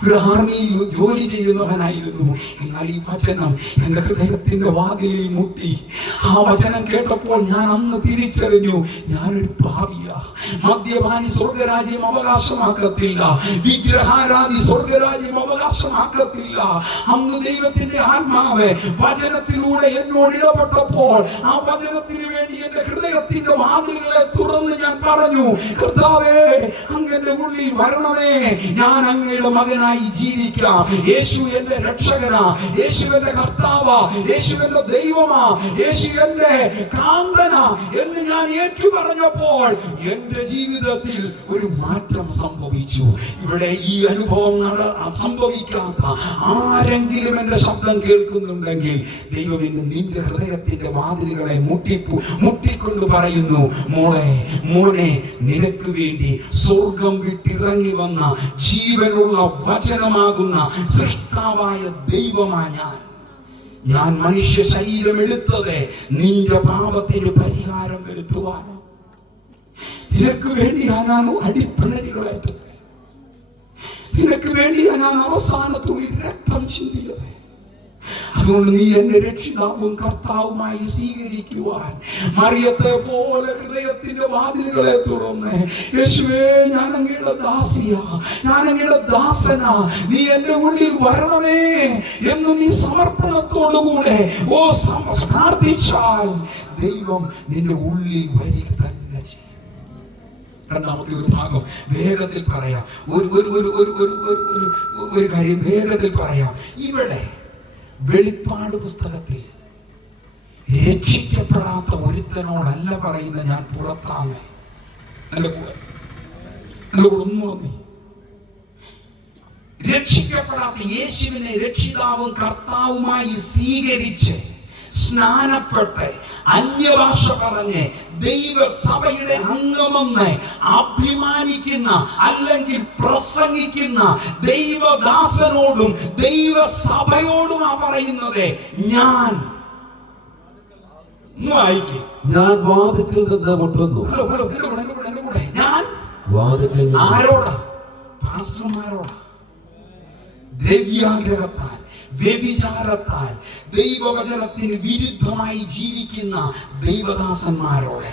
ഒരു ആർമിയിൽ ജോലി ചെയ്യുന്നവനായിരുന്നു. എന്നാൽ ഈ വചനം എൻ്റെ ഹൃദയത്തിന്റെ വാതിലിൽ മുട്ടി. ആ വചനം കേട്ടപ്പോൾ ഞാൻ അന്ന് തിരിച്ചറിഞ്ഞു, ഞാനൊരു പാപിയാ. മദ്യപാനി സ്വർഗരാജ്യം അവകാശമാക്കത്തില്ല, വിഗ്രഹാരാധി സ്വർഗരാജ്യം അവകാശമാക്കത്തില്ല. അന്ന് ദൈവത്തിന്റെ ആത്മാവ് വചനത്തിലൂടെ എന്നോട് ഇടപെട്ടപ്പോൾ ആ വചനത്തിന് വേണ്ടി എന്റെ ഹൃദയത്തിന്റെ വാതിലുകളെ തുറന്ന് ഞാൻ പറഞ്ഞു, കർത്താവേ, അങ്ങയുടെ ഉള്ളിൽ വരണമേ, ഞാൻ അങ്ങയുടെ മകനായി ജീവിക്കാം. യേശു എന്റെ രക്ഷകനാ, യേശു എന്റെ കർത്താവാ, യേശു എന്റെ ദൈവമാ, യേശു എന്റെ കാന്തനാ എന്ന് ഞാൻ ഏറ്റു പറഞ്ഞപ്പോൾ എന്റെ ജീവിതത്തിൽ ഒരു മാറ്റം സംഭവിച്ചു. ഇവിടെ ഈ അനുഭവം സംഭവിക്കാത്ത ആരെങ്കിലും എന്റെ ശബ്ദം കേൾക്കുന്നുണ്ടെങ്കിൽ, ദൈവം ഇന്ന് നിന്റെ ഹൃദയത്തിന്റെ വാതിലുകളെ മുട്ടിക്കൊണ്ട് പറയുന്നു, മോനെ, നിനക്ക് വേണ്ടി സ്വർഗം വിട്ടിറങ്ങി വന്ന ജീവനുള്ള വചനമാകുന്ന സൃഷ്ടാവായ ദൈവമാ ഞാൻ മനുഷ്യ ശരീരം എടുത്തത് നിന്റെ പാപത്തിന് പരിഹാരം വരുത്തുവാനോ. നിനക്ക് വേണ്ടിയാ ഞാൻ അടിപ്പിണരുകളേറ്റത്, നിനക്ക് വേണ്ടിയാ ഞാൻ അവസാന തുള്ളി രക്തം ചിന്തിയത്. അതുകൊണ്ട് നീ എന്നെ രക്ഷിതാവും കർത്താവുമായി സ്വീകരിക്കുവാൻ മറിയത്തെ പോലെ ഹൃദയത്തിന്റെ വാതിലുകളെ തുറന്ന്, യേശുവേ, ഞാൻ അങ്ങയുടെ ദാസിയാ, ഞാൻ അങ്ങയുടെ ദാസനാ, നീ എന്റെ ഉള്ളിൽ വരണമേ എന്ന് നീ സമർപ്പണത്തോടുകൂടെ പ്രാർത്ഥിച്ചാൽ ദൈവം നിന്റെ ഉള്ളിൽ വരിക തന്നെ ചെയ്യും. രണ്ടാമത്തെ ഒരു ഭാഗം വേഗത്തിൽ പറയാം, ഒരു കാര്യം വേഗത്തിൽ പറയാം. ഇവിടെ വെളിപ്പാട് പുസ്തകത്തിൽ രക്ഷിക്കപ്പെടാത്ത ഒരുത്തനോടല്ല പറയുന്നത്, ഞാൻ പുറത്താമേ, എന്റെ കൂടെ ഒന്നു വന്നേ. രക്ഷിക്കപ്പെടാത്ത യേശുവിനെ രക്ഷിതാവും കർത്താവുമായി സ്വീകരിച്ച് സ്നാനപ്പെട്ട് അന്യഭാഷ പറഞ്ഞ് ദൈവസഭയുടെ അംഗമെന്ന് അഭിമാനിക്കുന്ന അല്ലെങ്കിൽ പ്രസംഗിക്കുന്ന ദൈവദാസനോടും ദൈവസഭയോടുമാ പറയുന്നത്, ഞാൻ വാതിൽക്കൽ നിന്ന് മുട്ടുന്നു. ഞാൻ ആരോടാ? പാസ്റ്റർമാരോടാ. ദ്രവ്യാഗ്രഹത്താൽ, വ്യഭിചാരത്താൽ, ദൈവവചനത്തിന് വിരുദ്ധമായി ജീവിക്കുന്ന ദൈവദാസന്മാരോടെ,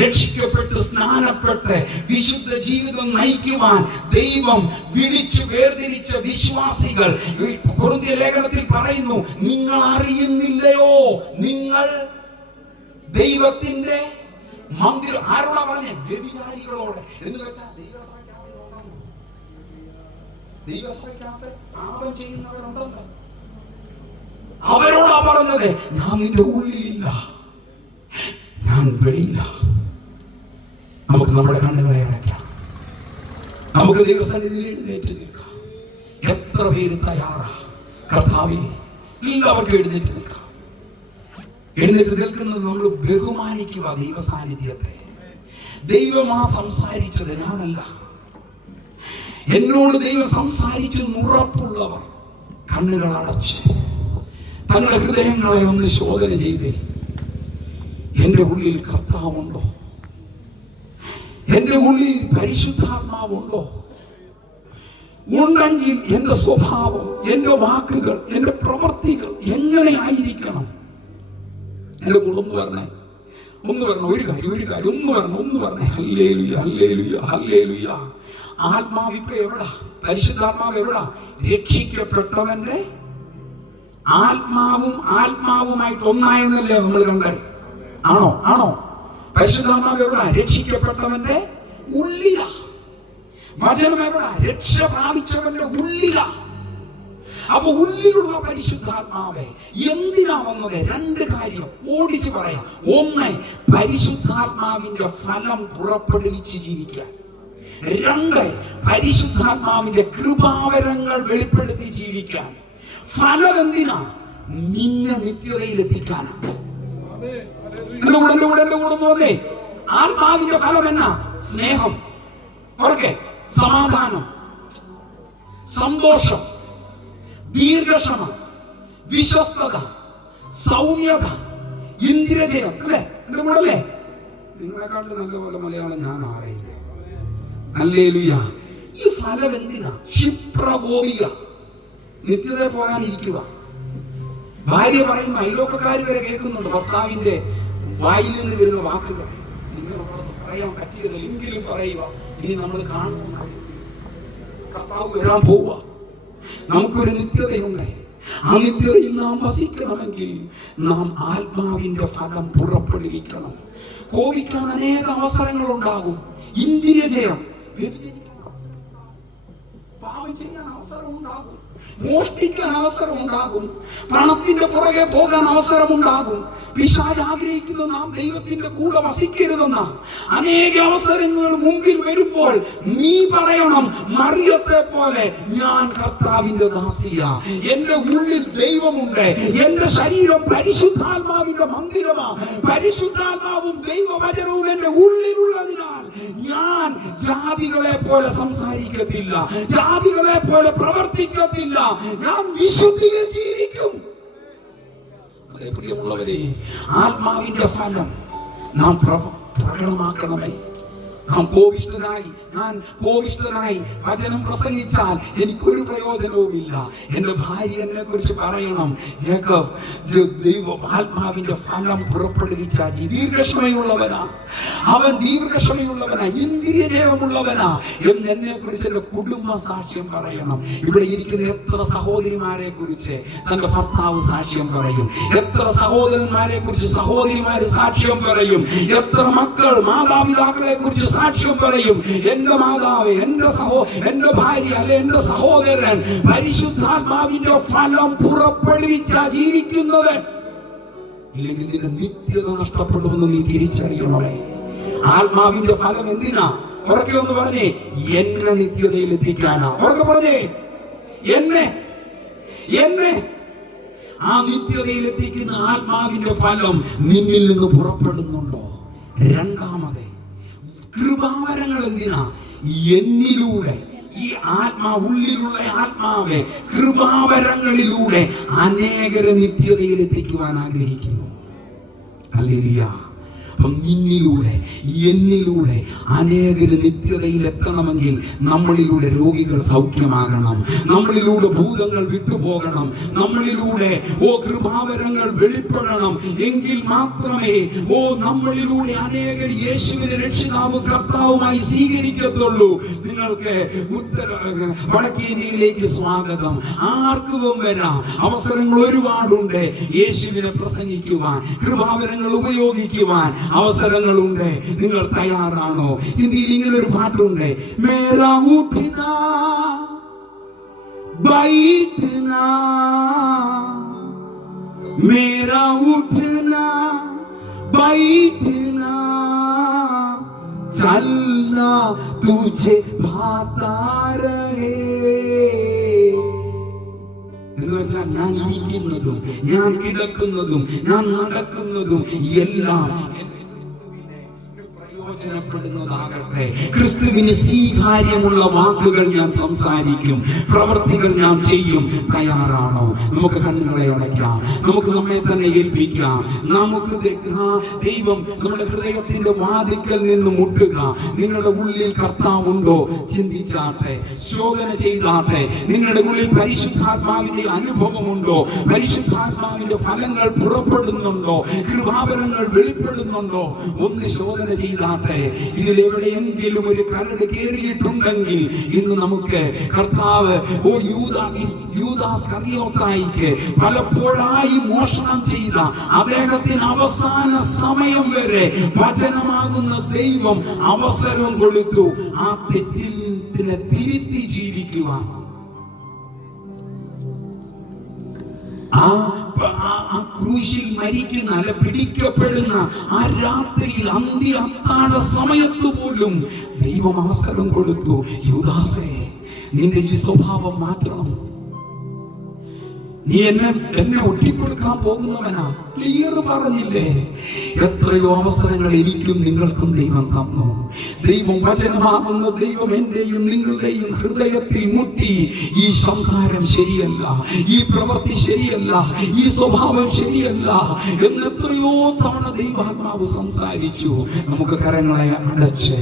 രക്ഷിക്കപ്പെട്ട് സ്നാനപ്പെട്ട് വിശുദ്ധ ജീവിതം നയിക്കുവാൻ ദൈവം വിളിച്ചു വേർതിരിച്ച വിശ്വാസികൾ. കൊരിന്ത്യർ ലേഖനത്തിൽ പറയുന്നു, നിങ്ങൾ അറിയുന്നില്ലയോ നിങ്ങൾ ദൈവത്തിന്റെ മന്ദിരം. ആരോടാ പറഞ്ഞേ? വ്യഭിചാരികളോടെ. എന്ന് വെച്ചാൽ ദൈവസഭയ്ക്കകത്ത് പാപം ചെയ്യുന്നവരുണ്ടല്ലോ, അവരോടാ പറഞ്ഞത്, ഞാൻ നിന്റെ ഉള്ളിലില്ല, ഞാൻ വെളിയില്ല. നമുക്ക് നമ്മുടെ കണ്ണുകളെ അടയ്ക്കാം, നമുക്ക് ദൈവസന്നിധിയിൽ എഴുന്നേറ്റ് നിൽക്കാം. എത്ര പേര് തയ്യാറാ? കർത്താവേ, എല്ലാവർക്കും എഴുന്നേറ്റ് നിൽക്കാം. എഴുന്നേറ്റ് നിൽക്കുന്നത് നമ്മൾ ബഹുമാനിക്കുക ദൈവ സാന്നിധ്യത്തെ. ദൈവമാ സംസാരിച്ചത്, ഞാനല്ല. എന്നോട് ദൈവം സംസാരിച്ചു ഉറപ്പുള്ളവർ കണ്ണുകൾ അടച്ച് തങ്ങളുടെ ഹൃദയങ്ങളെ ഒന്ന് ശോധന ചെയ്തേ. എൻ്റെ ഉള്ളിൽ കർത്താവുണ്ടോ? എൻ്റെ ഉള്ളിൽ പരിശുദ്ധാത്മാവുണ്ടോ? ഉണ്ടെങ്കിൽ എൻ്റെ സ്വഭാവം, എൻ്റെ വാക്കുകൾ, എൻ്റെ പ്രവൃത്തികൾ എങ്ങനെ ആയിരിക്കണം? എൻ്റെ കൂടെ ഒന്ന് പറഞ്ഞേ, ഒരു കാര്യം ഒന്ന് പറഞ്ഞേ. Hallelujah, hallelujah, hallelujah. ആത്മാവ് ഇപ്പൊ എവിടാ? പരിശുദ്ധാത്മാവ് എവിടാ? രക്ഷിക്കപ്പെട്ടവന്റെ ആത്മാവുമായിട്ട് ഒന്നായെന്നല്ലേ നമ്മൾ കണ്ടേ? ആണോ? പരിശുദ്ധാത്മാവ് എവിടാ? രക്ഷിക്കപ്പെട്ടവന്റെ ഉള്ളിലാ. വചനം എവിടാ? രക്ഷ പ്രാപിച്ചവന്റെ ഉള്ളിലാ. അപ്പൊ ഉള്ളിലുള്ള പരിശുദ്ധാത്മാവെ എന്തിനാ വന്നത്? രണ്ട് കാര്യം ഓടിച്ചു പറയാം. ഒന്ന്, പരിശുദ്ധാത്മാവിന്റെ ഫലം പുറപ്പെടുവിച്ച് ജീവിക്കാൻ. രണ്ട്, പരിശുദ്ധാത്മാവിന്റെ കൃപാവരങ്ങൾ വെളിപ്പെടുത്തി ജീവിക്കാൻ. ഫലം എന്തിനാ? നിന്നെ നിത്യതയിൽ എത്തിക്കാനാണ്. എന്റെ കൂടെ ആത്മാവിന്റെ ഫലം എന്നാ? സ്നേഹം, സമാധാനം, സന്തോഷം, ദീർഘക്ഷമ, വിശ്വസ്തത, സൗമ്യത, ഇന്ദ്രിയജയം. അല്ലേ? എന്റെ കൂടെ അല്ലേ? നിങ്ങളെക്കാട്ടിൽ നല്ലപോലെ മലയാളം ഞാൻ അറിയില്ല. ഹല്ലേലൂയ. ഈ ഫലം എന്തിനാ? ക്ഷിപ്രകോപിക, നിത്യത പോകാനിരിക്കുക. ഭാര്യ പറയുന്ന അയലോക്കക്കാർ വരെ കേൾക്കുന്നുണ്ട് ഭർത്താവിന്റെ വായിൽ നിന്ന് വരുന്ന വാക്കുകൾ. നിങ്ങളോട് പറയാൻ പറ്റിയതില്ല, എങ്കിലും പറയുക. ഇനി നമ്മൾ കാണുന്ന കർത്താവ് വരാൻ പോവുക. നമുക്കൊരു നിത്യതയുണ്ട്. ആ നിത്യതയിൽ നാം വസിക്കണമെങ്കിൽ നാം ആത്മാവിന്റെ ഫലം പുറപ്പെടുവിക്കണം. കോപിക്കാൻ അനേക അവസരങ്ങൾ ഉണ്ടാകും. ഇന്ദ്രിയജയം, പാപം ചെയ്യാൻ അവസരം ഉണ്ടാകും, മോഷ്ടിക്കാൻ അവസരം ഉണ്ടാകും, പണത്തിന്റെ പുറകെ പോകാൻ അവസരമുണ്ടാകും. പിശാച് ആഗ്രഹിക്കുന്ന നാം ദൈവത്തിന്റെ കൂടെ വസിക്കരുതെന്ന അനേക അവസരങ്ങൾ മുമ്പിൽ വരുമ്പോൾ നീ പറയണം, മറിയത്തെ പോലെ ഞാൻ കർത്താവിന്റെ ദാസിയ, എന്റെ ഉള്ളിൽ ദൈവമുണ്ട്, എന്റെ ശരീരം പരിശുദ്ധാത്മാവിന്റെ മന്ദിരമാ, പരിശുദ്ധാത്മാവും ദൈവവചനവും എന്റെ ഉള്ളിലുള്ളതിനാൽ ഞാൻ ജാതികളെ പോലെ സംസാരിക്കത്തില്ല, ജാതികളെ പോലെ പ്രവർത്തിക്കത്തില്ല, ഞാൻ വിശുദ്ധിയിൽ ജീവിക്കും. പ്രിയമുള്ളവരെ, ആത്മാവിന്റെ ഫലം നാം പ്രകടമാക്കണമേ. ഞാൻ കോപിഷ്ഠനായി വചനം പ്രസംഗിച്ചാൽ എനിക്കൊരു പ്രയോജനവുമില്ല. എന്റെ ഭാര്യ എന്നെ കുറിച്ച് പറയണം, ദൈവ ആത്മാവിന്റെ ഫലം പുറപ്പെടുവിച്ച ദീർഘക്ഷമയുള്ളവനാ, അവൻ ദീർഘക്ഷമയുള്ളവനാ, ഇന്ദ്രിയജയമുള്ളവനാ എന്ന് എന്നെ കുറിച്ച് എന്റെ കുടുംബ സാക്ഷ്യം പറയണം. ഇവിടെ ഇരിക്കുന്ന എത്ര സഹോദരിമാരെ കുറിച്ച് തന്റെ ഭർത്താവ് സാക്ഷ്യം പറയും, എത്ര സഹോദരന്മാരെ കുറിച്ച് സഹോദരിമാര് സാക്ഷ്യം പറയും, എത്ര മക്കൾ മാതാപിതാക്കളെ കുറിച്ച് സാക്ഷ്യം പറയും. എന്റെ മാതാവ്, എന്റെ ഭാര്യ, അല്ലെ എന്റെ സഹോദരൻ പരിശുദ്ധാത്മാവിന്റെ ഫലം പുറപ്പെടുവിച്ച ജീവിക്കുന്നത്. ഇല്ലെങ്കിൽ നിന്റെ നിത്യത നഷ്ടപ്പെടുമെന്ന് നീ തിരിച്ചറിയണമേ. ആത്മാവിന്റെ ഫലം എന്തിനാ? ഉറക്കെ ഒന്ന് പറഞ്ഞേ, എന്നെ നിത്യതയിൽ എത്തിക്കാനാ. ഉറക്കെ പറഞ്ഞേ, എന്നെ ആ നിത്യതയിൽ എത്തിക്കുന്ന ആത്മാവിന്റെ ഫലം നിന്നിൽ നിന്ന് പുറപ്പെടുന്നുണ്ടോ? രണ്ടാമത്, കൃപാവരങ്ങൾ എന്തിനാ? എന്നിലൂടെ, ഈ ഉള്ളിലുള്ള ആത്മാവെ കൃപാവരങ്ങളിലൂടെ അനേകരെ നിത്യതയിൽ എത്തിക്കുവാൻ ആഗ്രഹിക്കുന്നു. ഹല്ലേലൂയ. അപ്പം നിന്നിലൂടെ, എന്നിലൂടെ അനേകര് നിത്യതയിൽ എത്തണമെങ്കിൽ നമ്മളിലൂടെ രോഗികൾ സൗഖ്യമാകണം, നമ്മളിലൂടെ ഭൂതങ്ങൾ വിട്ടുപോകണം, നമ്മളിലൂടെ കൃപാവരങ്ങൾ വെളിപ്പെടണം. എങ്കിൽ മാത്രമേ നമ്മളിലൂടെ അനേകർ യേശുവിനെ രക്ഷിതാവ് കർത്താവുമായി സ്വീകരിക്കത്തുള്ളൂ. നിങ്ങൾക്ക് വടക്കേന്ത്യയിലേക്ക് സ്വാഗതം. ആർക്കും വരാം, അവസരങ്ങൾ ഒരുപാടുണ്ട്. യേശുവിനെ പ്രസംഗിക്കുവാൻ, കൃപാവരങ്ങൾ ഉപയോഗിക്കുവാൻ അവസരങ്ങളുണ്ട്. നിങ്ങൾ തയ്യാറാണോ? ഹിന്ദിയിൽ ഇങ്ങനെ ഒരു പാട്ടുണ്ട്, മേരാ ഉഠ്നാ ബൈഠനാ, മേരാ ഉഠ്നാ ബൈഠനാ, ചൽനാ തുझे ഭാതാ രഹേ. എന്ന് വെച്ചാൽ ഞാൻ ഇരിക്കുന്നതും, ഞാൻ കിടക്കുന്നതും, ഞാൻ നടക്കുന്നതും എല്ലാം പ്രയോജനപ്പെടുന്നതാകട്ടെ. ക്രിസ്തുവിന് സ്വീകാര്യമുള്ള വാക്കുകൾ ഞാൻ സംസാരിക്കും, പ്രവർത്തികൾ ഞാൻ ചെയ്യും. തയ്യാറാണോ? നമുക്ക് കണ്ണുകളെ അടയ്ക്കാം, നമുക്ക് നമ്മെ തന്നെ ഏൽപ്പിക്കാം. നമുക്ക് ദൈവം നമ്മുടെ ഹൃദയത്തിന്റെ വാതിക്കൽ നിന്ന് മുട്ടുക. നിങ്ങളുടെ ഉള്ളിൽ കർത്താവുണ്ടോ? ചിന്തിച്ചാട്ടെ, ശോധന ചെയ്താട്ടെ. നിങ്ങളുടെ ഉള്ളിൽ പരിശുദ്ധാത്മാവിന്റെ അനുഭവമുണ്ടോ? പരിശുദ്ധാത്മാവിന്റെ ഫലങ്ങൾ പുറപ്പെടുന്നുണ്ടോ? കൃപാവരങ്ങൾ വെളിപ്പെടുന്നുണ്ടോ? ഒന്ന് ശോധന ചെയ്താട്ടെ. ഇതിലെവിടെയെങ്കിലും ഒരു കരട് കയറിയിട്ടുണ്ടെങ്കിൽ ഇന്ന് നമുക്ക് കർത്താവ് യൂദാസ് കറിയോത്തായിക്ക് പലപ്പോഴായി മോഷണം ചെയ്ത അദ്ദേഹത്തിന് അവസാന സമയം വരെ വചനമാകുന്ന ദൈവം അവസരം കൊടുത്തു ആ തെറ്റിനെ തിരുത്തി ജീവിക്കുവാൻ. ആ ക്രൂശിൽ മരിക്കുന്ന അല്ല പിടിക്കപ്പെടുന്ന ആ രാത്രിയിൽ അന്ത്യ സമയത്ത് പോലും ദൈവം അവസരം കൊടുത്തു. യൂദാസേ, നിന്റെ ഈ സ്വഭാവം മാറ്റണം. നീ എന്നെ ഒറ്റിക്കൊടുക്കാൻ പോകുന്നവനാ. ക്ലിയർ പറഞ്ഞില്ലേ? എത്രയോ അവസരങ്ങൾ എനിക്കും നിങ്ങൾക്കും ദൈവം തന്നു. ദൈവം വചനമാകുന്ന ദൈവം എന്റെയും നിങ്ങളുടെയും ഹൃദയത്തിൽ മുട്ടി, ഈ സംസാരം ശരിയല്ല, ഈ പ്രവൃത്തി ശരിയല്ല, ഈ സ്വഭാവം ശരിയല്ല എന്ന് എത്രയോ തവണ ദൈവാത്മാവ് സംസാരിച്ചു. നമുക്ക് കരങ്ങളെ അടച്ച്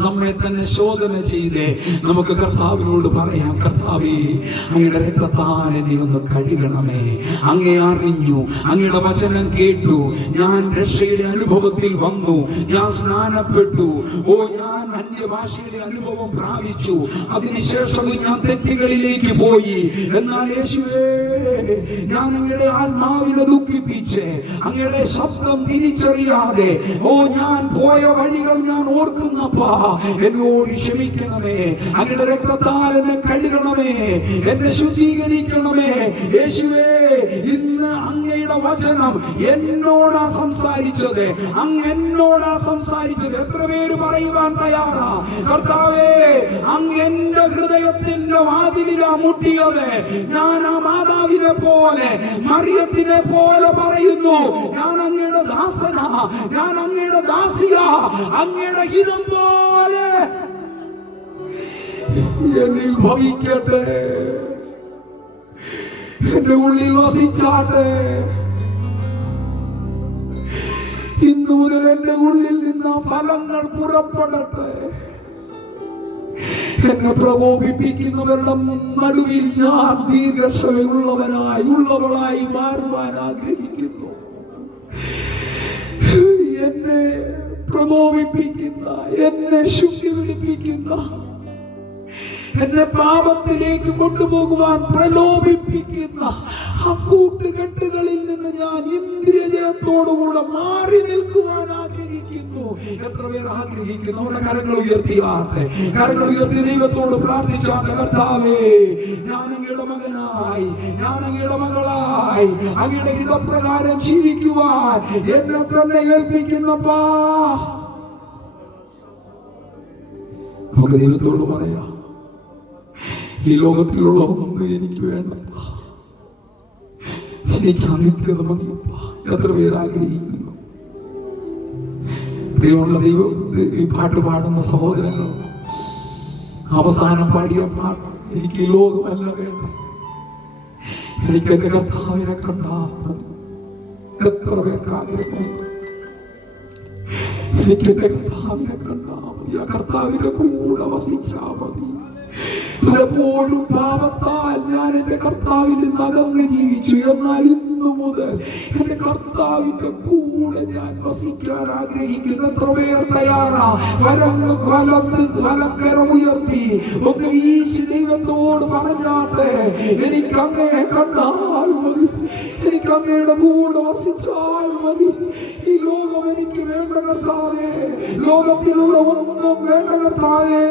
നമ്മെ തന്നെ ശോധന ചെയ്ത് നമുക്ക് കർത്താവിനോട് പറയാം, കർത്താവേ, അങ്ങയുടെ രക്തത്താൽ എന്നെ ഒന്ന് കഴുകണമേ. അങ്ങേ അറിഞ്ഞു, അങ്ങയുടെ വചനം കേട്ടു, ഞാൻ രക്ഷയുടെ അനുഭവത്തിൽ വന്നു, ഞാൻ സ്നാനപ്പെട്ടു, ഞാൻ അന്യഭാഷയുടെ അനുഭവം പ്രാപിച്ചു, അതിനുശേഷവും ഞാൻ തെറ്റുകളിലേക്ക് പോയി. എന്നാൽ യേശുവേ, ഞാൻ അങ്ങയുടെ ആത്മാവിനെ ദുഃഖിപ്പിച്ച് അങ്ങയുടെ ശബ്ദം തിരിച്ചറിയാതെ ഞാൻ പോയ വഴികൾ ഞാൻ ഓർക്കുന്നപ്പാ, എന്നോട് ക്ഷമിക്കണമേ. അങ്ങയുടെ രക്തത്താൽ എന്നെ കഴുകണമേ, എന്നെ ശുദ്ധീകരിക്കണമേ. യേശുവേ, ഇന്ന് അങ്ങയുടെ വചനം എന്നോടാ സംസാരിച്ചത്, അങ്ങ് എന്നോടാ സംസാരിച്ചത്. എത്ര പേര് പറയുവാൻ തയ്യാറാ? കർത്താവേ, അങ്ങ് എന്റെ ഹൃദയത്തിന്റെ വാതിലിലാ മുട്ടിയത്. ഞാൻ ആ മാതാവിനെ പോലെ, മറിയത്തിനെ പോലെ പറയുന്നു, ഞാൻ അങ്ങയുടെ ദാസനാ, ഞാൻ അങ്ങയുടെ ദാസിയാ. അങ്ങയുടെ ഹിതം പോലെ എന്നിൽ ഭവിക്കട്ടെ, എന്റെ ഉള്ളിൽ വസിച്ചാട്ടെ. ഇന്നു മുതൽ എന്റെ ഉള്ളിൽ നിന്ന് ഫലങ്ങൾ പുറപ്പെടട്ടെ. എന്നെ പ്രകോപിപ്പിക്കുന്നവരുടെ നടുവിൽ ഞാൻ ദീർഘക്ഷമയുള്ളവളായി മാറുവാൻ ആഗ്രഹിക്കുന്നു. എന്നെ പ്രകോപിപ്പിക്കുന്ന, എന്നെ ശുദ്ധി പിടിപ്പിക്കുന്ന, എന്നെ പാപത്തിലേക്ക് കൊണ്ടുപോകുവാൻ പ്രലോഭിപ്പിക്കുന്ന ആ കൂട്ടുകെട്ടുകളിൽ നിന്ന് ഞാൻ ഇന്ദ്രിയജയത്തോടുകൂടെ മാറി നിൽക്കുവാൻ ആഗ്രഹിക്കുന്നു. എത്ര പേർ ആഗ്രഹിക്കുന്നു? നമ്മുടെ കരങ്ങൾ ഉയർത്തിയാട്ടെ, കരങ്ങൾ ഉയർത്തി ദൈവത്തോട് പ്രാർത്ഥിച്ചാട്ടെ. കർത്താവേ, ഞാൻ അങ്ങയുടെ മകനായി, ഞാൻ അങ്ങയുടെ മകളായി അങ്ങയുടെ ഹിതപ്രകാരം ജീവിക്കുവാൻ എന്നെ തന്നെ ഏൽപ്പിക്കുന്നപ്പാ. നമുക്ക് ദൈവത്തോട് പറയാം, ഈ ലോകത്തിലുള്ള ഒന്നും എനിക്ക് വേണ്ട, എനിക്ക് അനിത്യത മതിയപ്പ. എത്ര പേര് ആഗ്രഹിക്കുന്നു? പ്രിയമുള്ള ദൈവം, ഈ പാട്ട് പാടുന്ന സഹോദരങ്ങൾ, അവസാനം പാടിയ പാട്ട്, എനിക്ക് ഈ ലോകമല്ല വേണ്ട, എനിക്ക് എന്റെ കർത്താവിനെ കണ്ടാ മതി. എത്ര പേർക്ക് ആഗ്രഹമുണ്ട്? എനിക്ക് എന്റെ കർത്താവിനെ കണ്ടാ മതി, ആ കർത്താവിന്റെ കൂടെ വസിച്ചാ മതി. പലപ്പോഴും പാപത്താൽ ഞാൻ എന്റെ കർത്താവിൽ നിന്ന് അകന്ന് ജീവിച്ചു. എന്നാൽ ഇന്നു മുതൽ എന്റെ കർത്താവിന്റെ കൂടെ ഞാൻ വസിക്കാൻ ആഗ്രഹിക്കുന്നു. എത്ര പേർ തയ്യാറാ? വലക്കരം ഉയർത്തി ഒന്ന് വീശി ദൈവത്തോട് പറഞ്ഞാട്ടെ, എനിക്ക് അങ്ങയെ കണ്ടാൽ മതി, എനിക്ക് അങ്ങയുടെ കൂടെ വസിച്ചാൽ മതി. ഈ ലോകം എനിക്ക് വേണ്ട കർത്താവേ, ലോകത്തിലുള്ള ഒന്നും വേണ്ട കർത്താവേ.